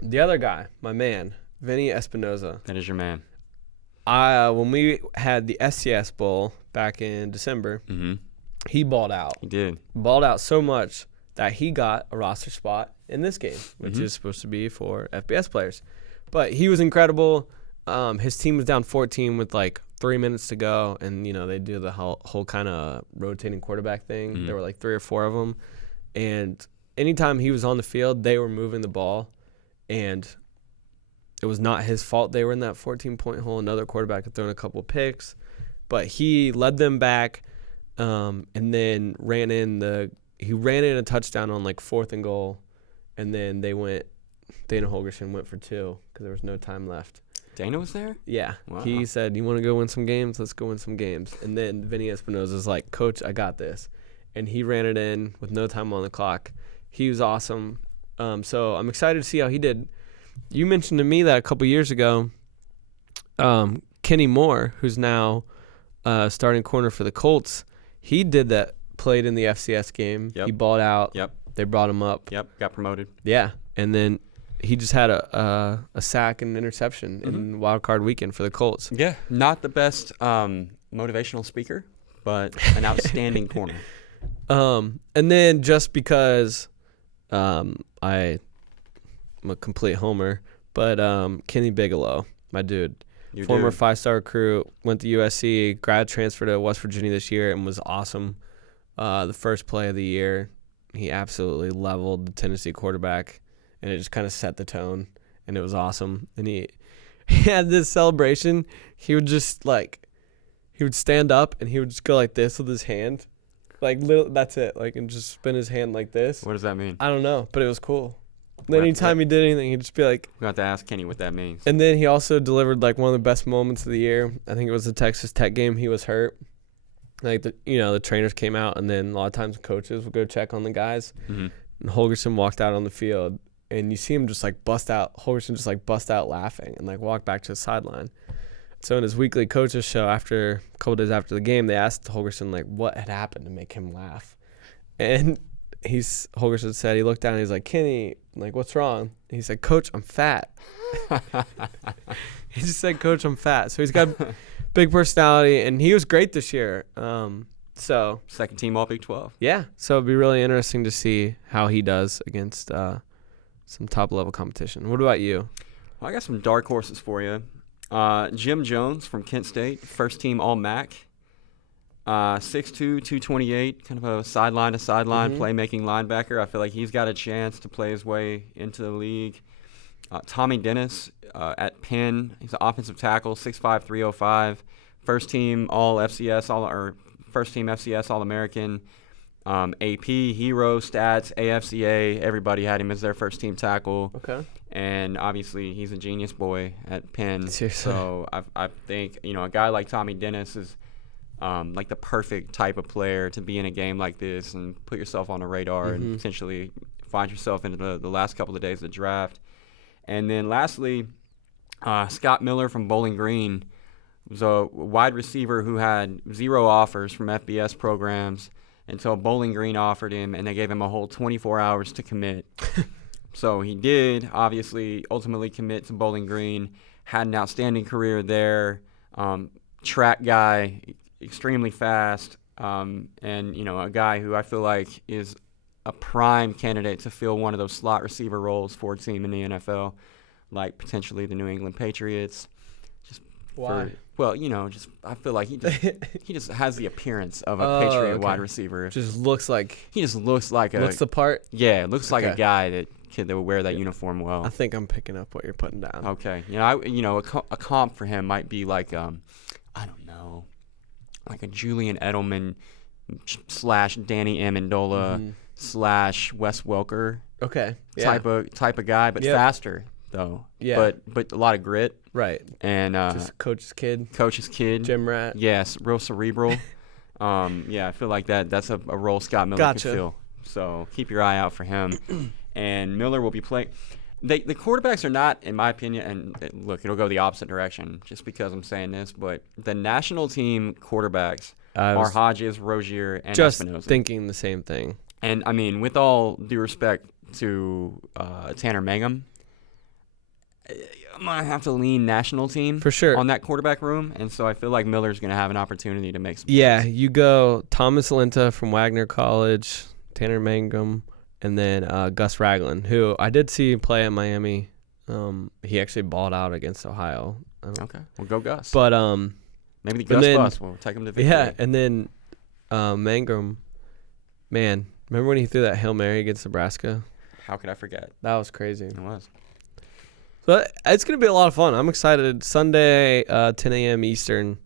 Then the other guy, my man, Vinny Espinoza. That is your man. When we had the SCS Bowl back in December, Mm-hmm. he balled out. He did. Balled out so much that he got a roster spot in this game, which Mm-hmm. is supposed to be for FBS players. But he was incredible. His team was down 14 with like 3 minutes to go, and they do the whole kind of rotating quarterback thing. Mm-hmm. There were like 3 or 4 of them, and anytime he was on the field, they were moving the ball, and it was not his fault they were in that 14-point hole. Another quarterback had thrown a couple picks, but he led them back, and then ran in a touchdown on like 4th and goal, and then Dana Holgerson went for 2 because there was no time left. Dana was there? Yeah. Wow. He said, "You want to go win some games? Let's go win some games." And then Vinny Espinoza's like, "Coach, I got this." And he ran it in with no time on the clock. He was awesome. So I'm excited to see how he did. You mentioned to me that a couple years ago, Kenny Moore, who's now starting corner for the Colts, he did that, played in the FCS game. Yep. He balled out. Yep. They brought him up. Yep. Got promoted. Yeah. And then he just had a sack and an interception in wild card weekend for the Colts. Yeah. Not the best motivational speaker, but an outstanding corner. And then just because I'm a complete homer, but Kenny Bigelow, my dude, former 5-star recruit, went to USC, grad transfer to West Virginia this year, and was awesome. The first play of the year, he absolutely leveled the Tennessee quarterback, and it just kind of set the tone, and it was awesome. And he had this celebration. He would just he would stand up, and he would just go like this with his hand. That's it. And just spin his hand like this. What does that mean? I don't know, but it was cool. And anytime he did anything, he'd just be like. We have to ask Kenny what that means. And then he also delivered one of the best moments of the year. I think it was the Texas Tech game. He was hurt. The trainers came out, and then a lot of times coaches would go check on the guys. Mm-hmm. And Holgerson walked out on the field, and you see him just bust out. Holgerson just bust out laughing and walk back to the sideline. So in his weekly coaches show, after a couple days after the game, they asked Holgerson what had happened to make him laugh, and Holgerson said he looked down and he's like, "Kenny, what's wrong?" And he said, "Coach, I'm fat." He just said, "Coach, I'm fat." So he's got big personality, and he was great this year. So second team all Big 12. Yeah, so it'd be really interesting to see how he does against some top level competition. What about you? Well, I got some dark horses for you. Jim Jones from Kent State, first team All-MAC. 6'2", 228, kind of a sideline-to-sideline playmaking linebacker. I feel like he's got a chance to play his way into the league. Tommy Dennis at Penn, he's an offensive tackle, 6'5", 305. First team All-FCS, first team FCS All-American. AP, Hero, Stats, AFCA, everybody had him as their first team tackle. Okay. And obviously he's a genius boy at Penn. Seriously. So I think, a guy like Tommy Dennis is the perfect type of player to be in a game like this and put yourself on the radar and potentially find yourself into the last couple of days of the draft. And then lastly, Scott Miller from Bowling Green was a wide receiver who had 0 offers from FBS programs until Bowling Green offered him, and they gave him a whole 24 hours to commit. So he did, obviously, ultimately commit to Bowling Green, had an outstanding career there, track guy, extremely fast, and, a guy who I feel like is a prime candidate to fill one of those slot receiver roles for a team in the NFL, like potentially the New England Patriots. Just Why? Well, just I feel like he just has the appearance of a Patriot wide receiver. Just looks like He just looks like looks the part. Yeah, looks like a Okay. guy that would wear that uniform well. I think I'm picking up what you're putting down. Okay, a comp for him might be like I don't know, like a Julian Edelman / Danny Amendola / Wes Welker Okay. Yeah. type of guy, but Yep. faster though. Yeah. But a lot of grit Right. and Just coach's kid, coach's kid. gym rat. Yes, real cerebral. Yeah, I feel like that's a role Scott Miller Gotcha. could fill. So keep your eye out for him. And Miller will be playing. The quarterbacks are not, in my opinion, and look, it'll go the opposite direction just because I'm saying this, but the national team quarterbacks are Hodges, Rozier, and Just Espinoza. thinking the same thing. And, I mean, with all due respect to Tanner Mangum, I'm going to have to lean national team For sure. on that quarterback room. And so I feel like Miller's going to have an opportunity to make some Yeah, plays. you go Thomas Linta from Wagner College, Tanner Mangum, and then Gus Ragland, who I did see play at Miami. He actually balled out against Ohio. Okay, well, go Gus. But Maybe the Gus bus will take him to victory. yeah, and then Mangum, man, remember when he threw that Hail Mary against Nebraska? How could I forget? That was crazy. It was. So it's going to be a lot of fun. I'm excited. Sunday, 10 a.m. Eastern.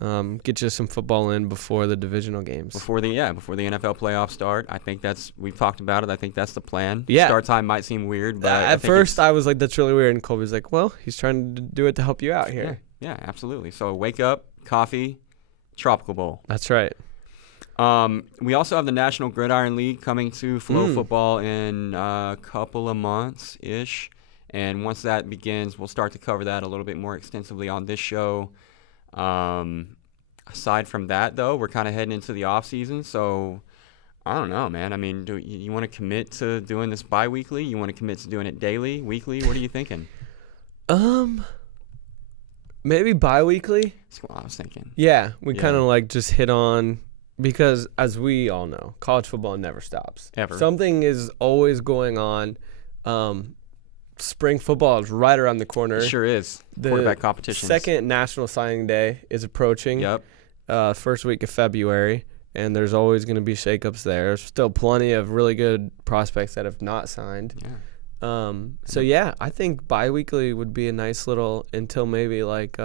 Get you some football in before the divisional games. Before the NFL playoffs start. I think we've talked about it. I think that's the plan. Yeah. Start time might seem weird, but At first, I was like, that's really weird. And Colby's like, well, he's trying to do it to help you out here. Yeah, absolutely. So wake up, coffee, Tropical Bowl. That's right. We also have the National Gridiron League coming to FloFootball in a couple of months-ish. And once that begins, we'll start to cover that a little bit more extensively on this show. Aside from that, though, we're kind of heading into the off season, so I don't know, man. I mean, do you want to commit to doing this bi-weekly? You want to commit to doing it daily, weekly? What are you thinking? Maybe bi-weekly. That's what I was thinking. Yeah, we Yeah. kind of like just hit on, because as we all know, college football never stops. Ever. Something is always going on. Spring football is right around the corner. It sure is. The Quarterback competitions. Second National Signing Day is approaching. Yep. First week of February, and there's always going to be shakeups there. There's still plenty of really good prospects that have not signed. Yeah. So yeah, I think bi-weekly would be a nice little until maybe like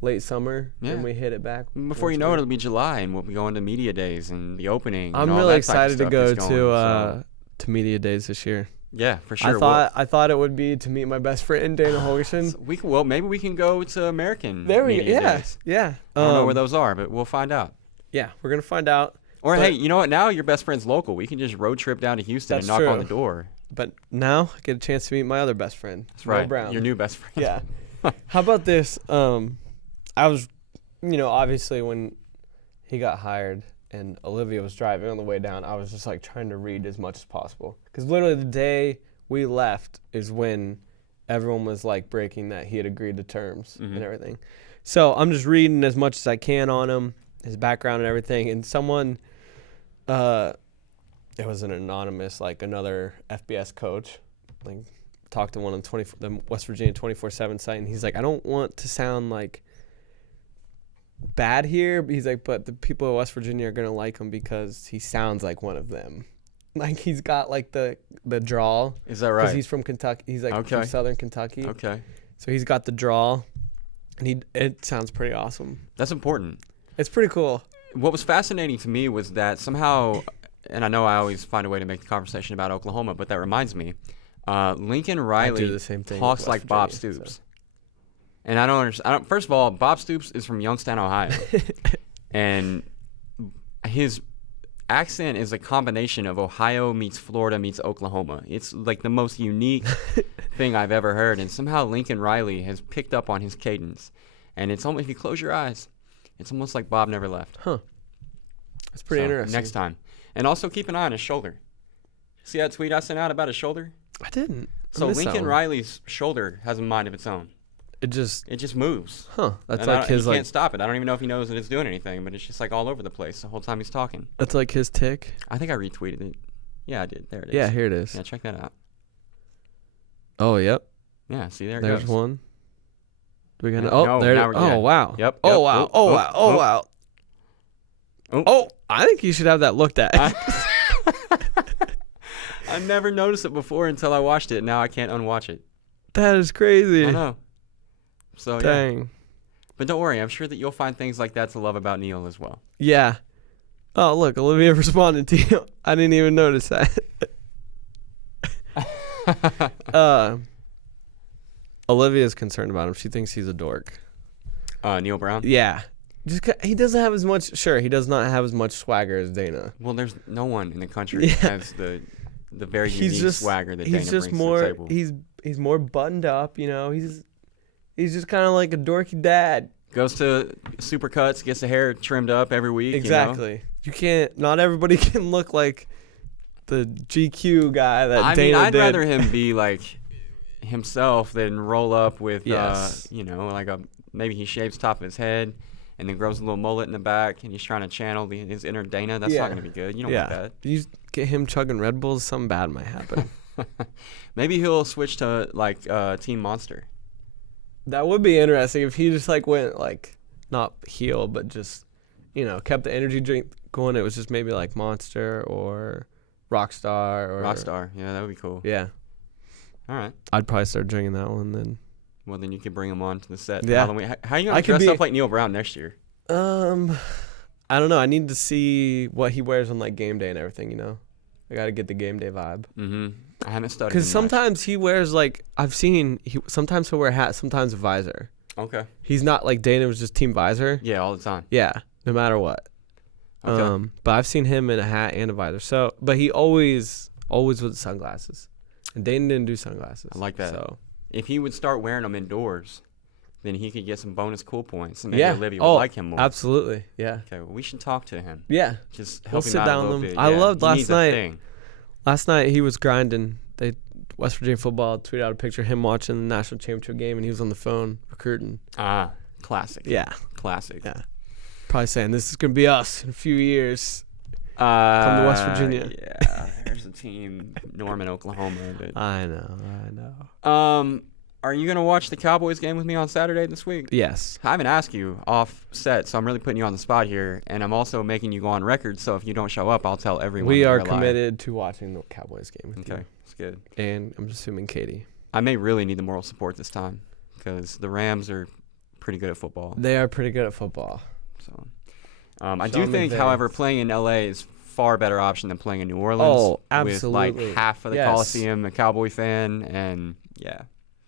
late summer, Yeah. and we hit it back. Before you know it, it'll be July, and we'll be going to media days and the opening. I'm and all really that type of excited to stuff go that's going, to media days this year. yeah, for sure. I thought it would be to meet my best friend Dana Holgerson. Maybe we can go to American There we go. media Yeah, days. yeah. I don't know where those are, but we'll find out. Yeah, we're gonna find out. Or But- hey, you know what? Now your best friend's local. We can just road trip down to Houston and That's knock on true. the door. But now I get a chance to meet my other best friend. That's right. Brown. Your new best friend. Yeah. How about this? I was, obviously when he got hired and Olivia was driving on the way down, I was just like trying to read as much as possible. Because literally the day we left is when everyone was like breaking that he had agreed to terms and everything. So I'm just reading as much as I can on him, his background and everything. And someone, it was an anonymous, like another FBS coach, like talked to one on the West Virginia 24/7 site, and he's like, I don't want to sound like bad here, but he's like, but the people of West Virginia are gonna like him because he sounds like one of them. Like he's got like the drawl. Is that Because right? he's from Kentucky. He's like Okay. from Southern Kentucky. Okay. So he's got the drawl, and it sounds pretty awesome. That's important. It's pretty cool. What was fascinating to me was that somehow, and I know I always find a way to make the conversation about Oklahoma, but that reminds me, Lincoln Riley the same thing talks with like West Bob Virginia, Stoops. And I don't understand. First of all, Bob Stoops is from Youngstown, Ohio. And his accent is a combination of Ohio meets Florida meets Oklahoma. It's like the most unique thing I've ever heard. And somehow Lincoln Riley has picked up on his cadence. And it's almost, if you close your eyes, it's almost like Bob never left. Huh. That's pretty So, interesting. Next time. And also keep an eye on his shoulder. See that tweet I sent out about his shoulder? I didn't. So I missed that Lincoln one. Riley's shoulder has a mind of its own. It just moves. That's And like his he like can't stop it. I don't even know if he knows that it's doing anything, but it's just like all over the place the whole time he's talking. that's like his tick. I think I retweeted it. Yeah, I did. There it is. Yeah, here it is. Yeah, check that out. Oh, yep. Yeah, see there it There's goes. one. Do we got? No, there. now we're Oh good. wow. Yep. Oh yep. wow. Oh wow. Oh wow. Oh, I think you should have that looked at. I never noticed it before until I watched it. Now I can't unwatch it. That is crazy. I know. So Dang. yeah. But don't worry, I'm sure that you'll find things like that to love about Neil as well. Yeah. Oh, look, Olivia responded to you. I didn't even notice that. Olivia's concerned about him. She thinks he's a dork. Neil Brown? Yeah. He doesn't have as much. Sure, he does not have as much swagger as Dana. Well, there's no one in the country that has the very unique swagger that Dana brings to the table. He's more buttoned up, you know. He's just kind of like a dorky dad. Goes to Supercuts, gets the hair trimmed up every week. Exactly. You can't. Not everybody can look like the GQ guy that Dana I'd did. rather him be like himself than roll up with, Yes. like maybe he shaves top of his head and then grows a little mullet in the back and he's trying to channel his inner Dana. That's not going to be good. You don't want that. You get him chugging Red Bulls, something bad might happen. Maybe he'll switch to like Team Monster. That would be interesting if he just like went like not heel, but just kept the energy drink going. It was just maybe like Monster or Rockstar. Yeah, that would be cool. Yeah. All right. I'd probably start drinking that one then. Well, then you could bring him on to the set. Yeah. Halloween. How are you going to dress up like Neil Brown next year? I don't know. I need to see what he wears on like game day and everything. I got to get the game day vibe. Mm-hmm. I haven't studied. Because sometimes he wears like sometimes he'll wear a hat, sometimes a visor. Okay. He's not like Dana was just team visor. Yeah, all the time. Yeah, no matter what. Okay. But I've seen him in a hat and a visor. So, but he always with sunglasses. And Dana didn't do sunglasses. I like that. So if he would start wearing them indoors, then he could get some bonus cool points, and maybe Olivia would like him more. Absolutely. Yeah. Okay, well, we should talk to him. Yeah. Just We'll help him sit out down a little with him. bit. I Yeah, loved he last needs a night. thing. Last night he was grinding. West Virginia football tweeted out a picture of him watching the national championship game, and he was on the phone recruiting. Classic. Yeah. Classic. Yeah. Probably saying this is gonna be us in a few years. Come to West Virginia. Yeah. There's a team, Norman, Oklahoma. But, I know. Are you gonna watch the Cowboys game with me on Saturday this week? Yes. I haven't asked you off set, so I'm really putting you on the spot here, and I'm also making you go on record. So if you don't show up, I'll tell everyone. We that are you're committed to watching the Cowboys game with you. Okay, that's good. And I'm assuming Katie. I may really need the moral support this time because the Rams are pretty good at football. They are pretty good at football. So, I do think, however, playing in LA is far better option than playing in New Orleans. Oh, absolutely. With like half of the Coliseum a Cowboy fan, and yeah.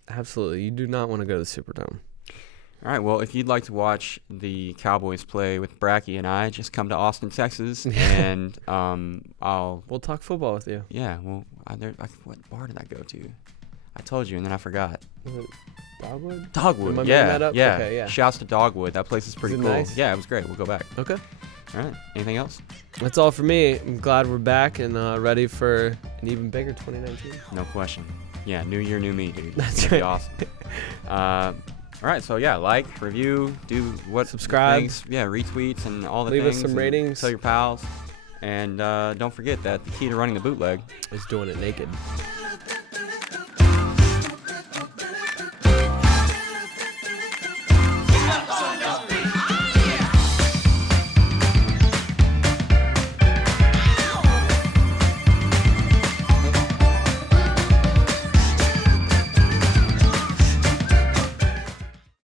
Absolutely. You do not want to go to the Superdome. All right. Well, if you'd like to watch the Cowboys play with Bratke and I, just come to Austin, Texas, and we'll talk football with you. Yeah. Well, what bar did I go to? I told you, and then I forgot. Was it Dogwood? Dogwood. Am I Yeah. making that up? Yeah. Okay, yeah. Shouts to Dogwood. That place is pretty Is it cool. nice? Yeah, it was great. We'll go back. Okay. All right. Anything else? That's all for me. I'm glad we're back and ready for an even bigger 2019. No question. Yeah, new year, new me, dude. That's It's gonna right. be awesome. All right, so yeah, like, review, do what Subscribe. things, retweets and all the Leave us things. some and ratings. Tell your pals, and don't forget that the key to running the bootleg Is doing it naked.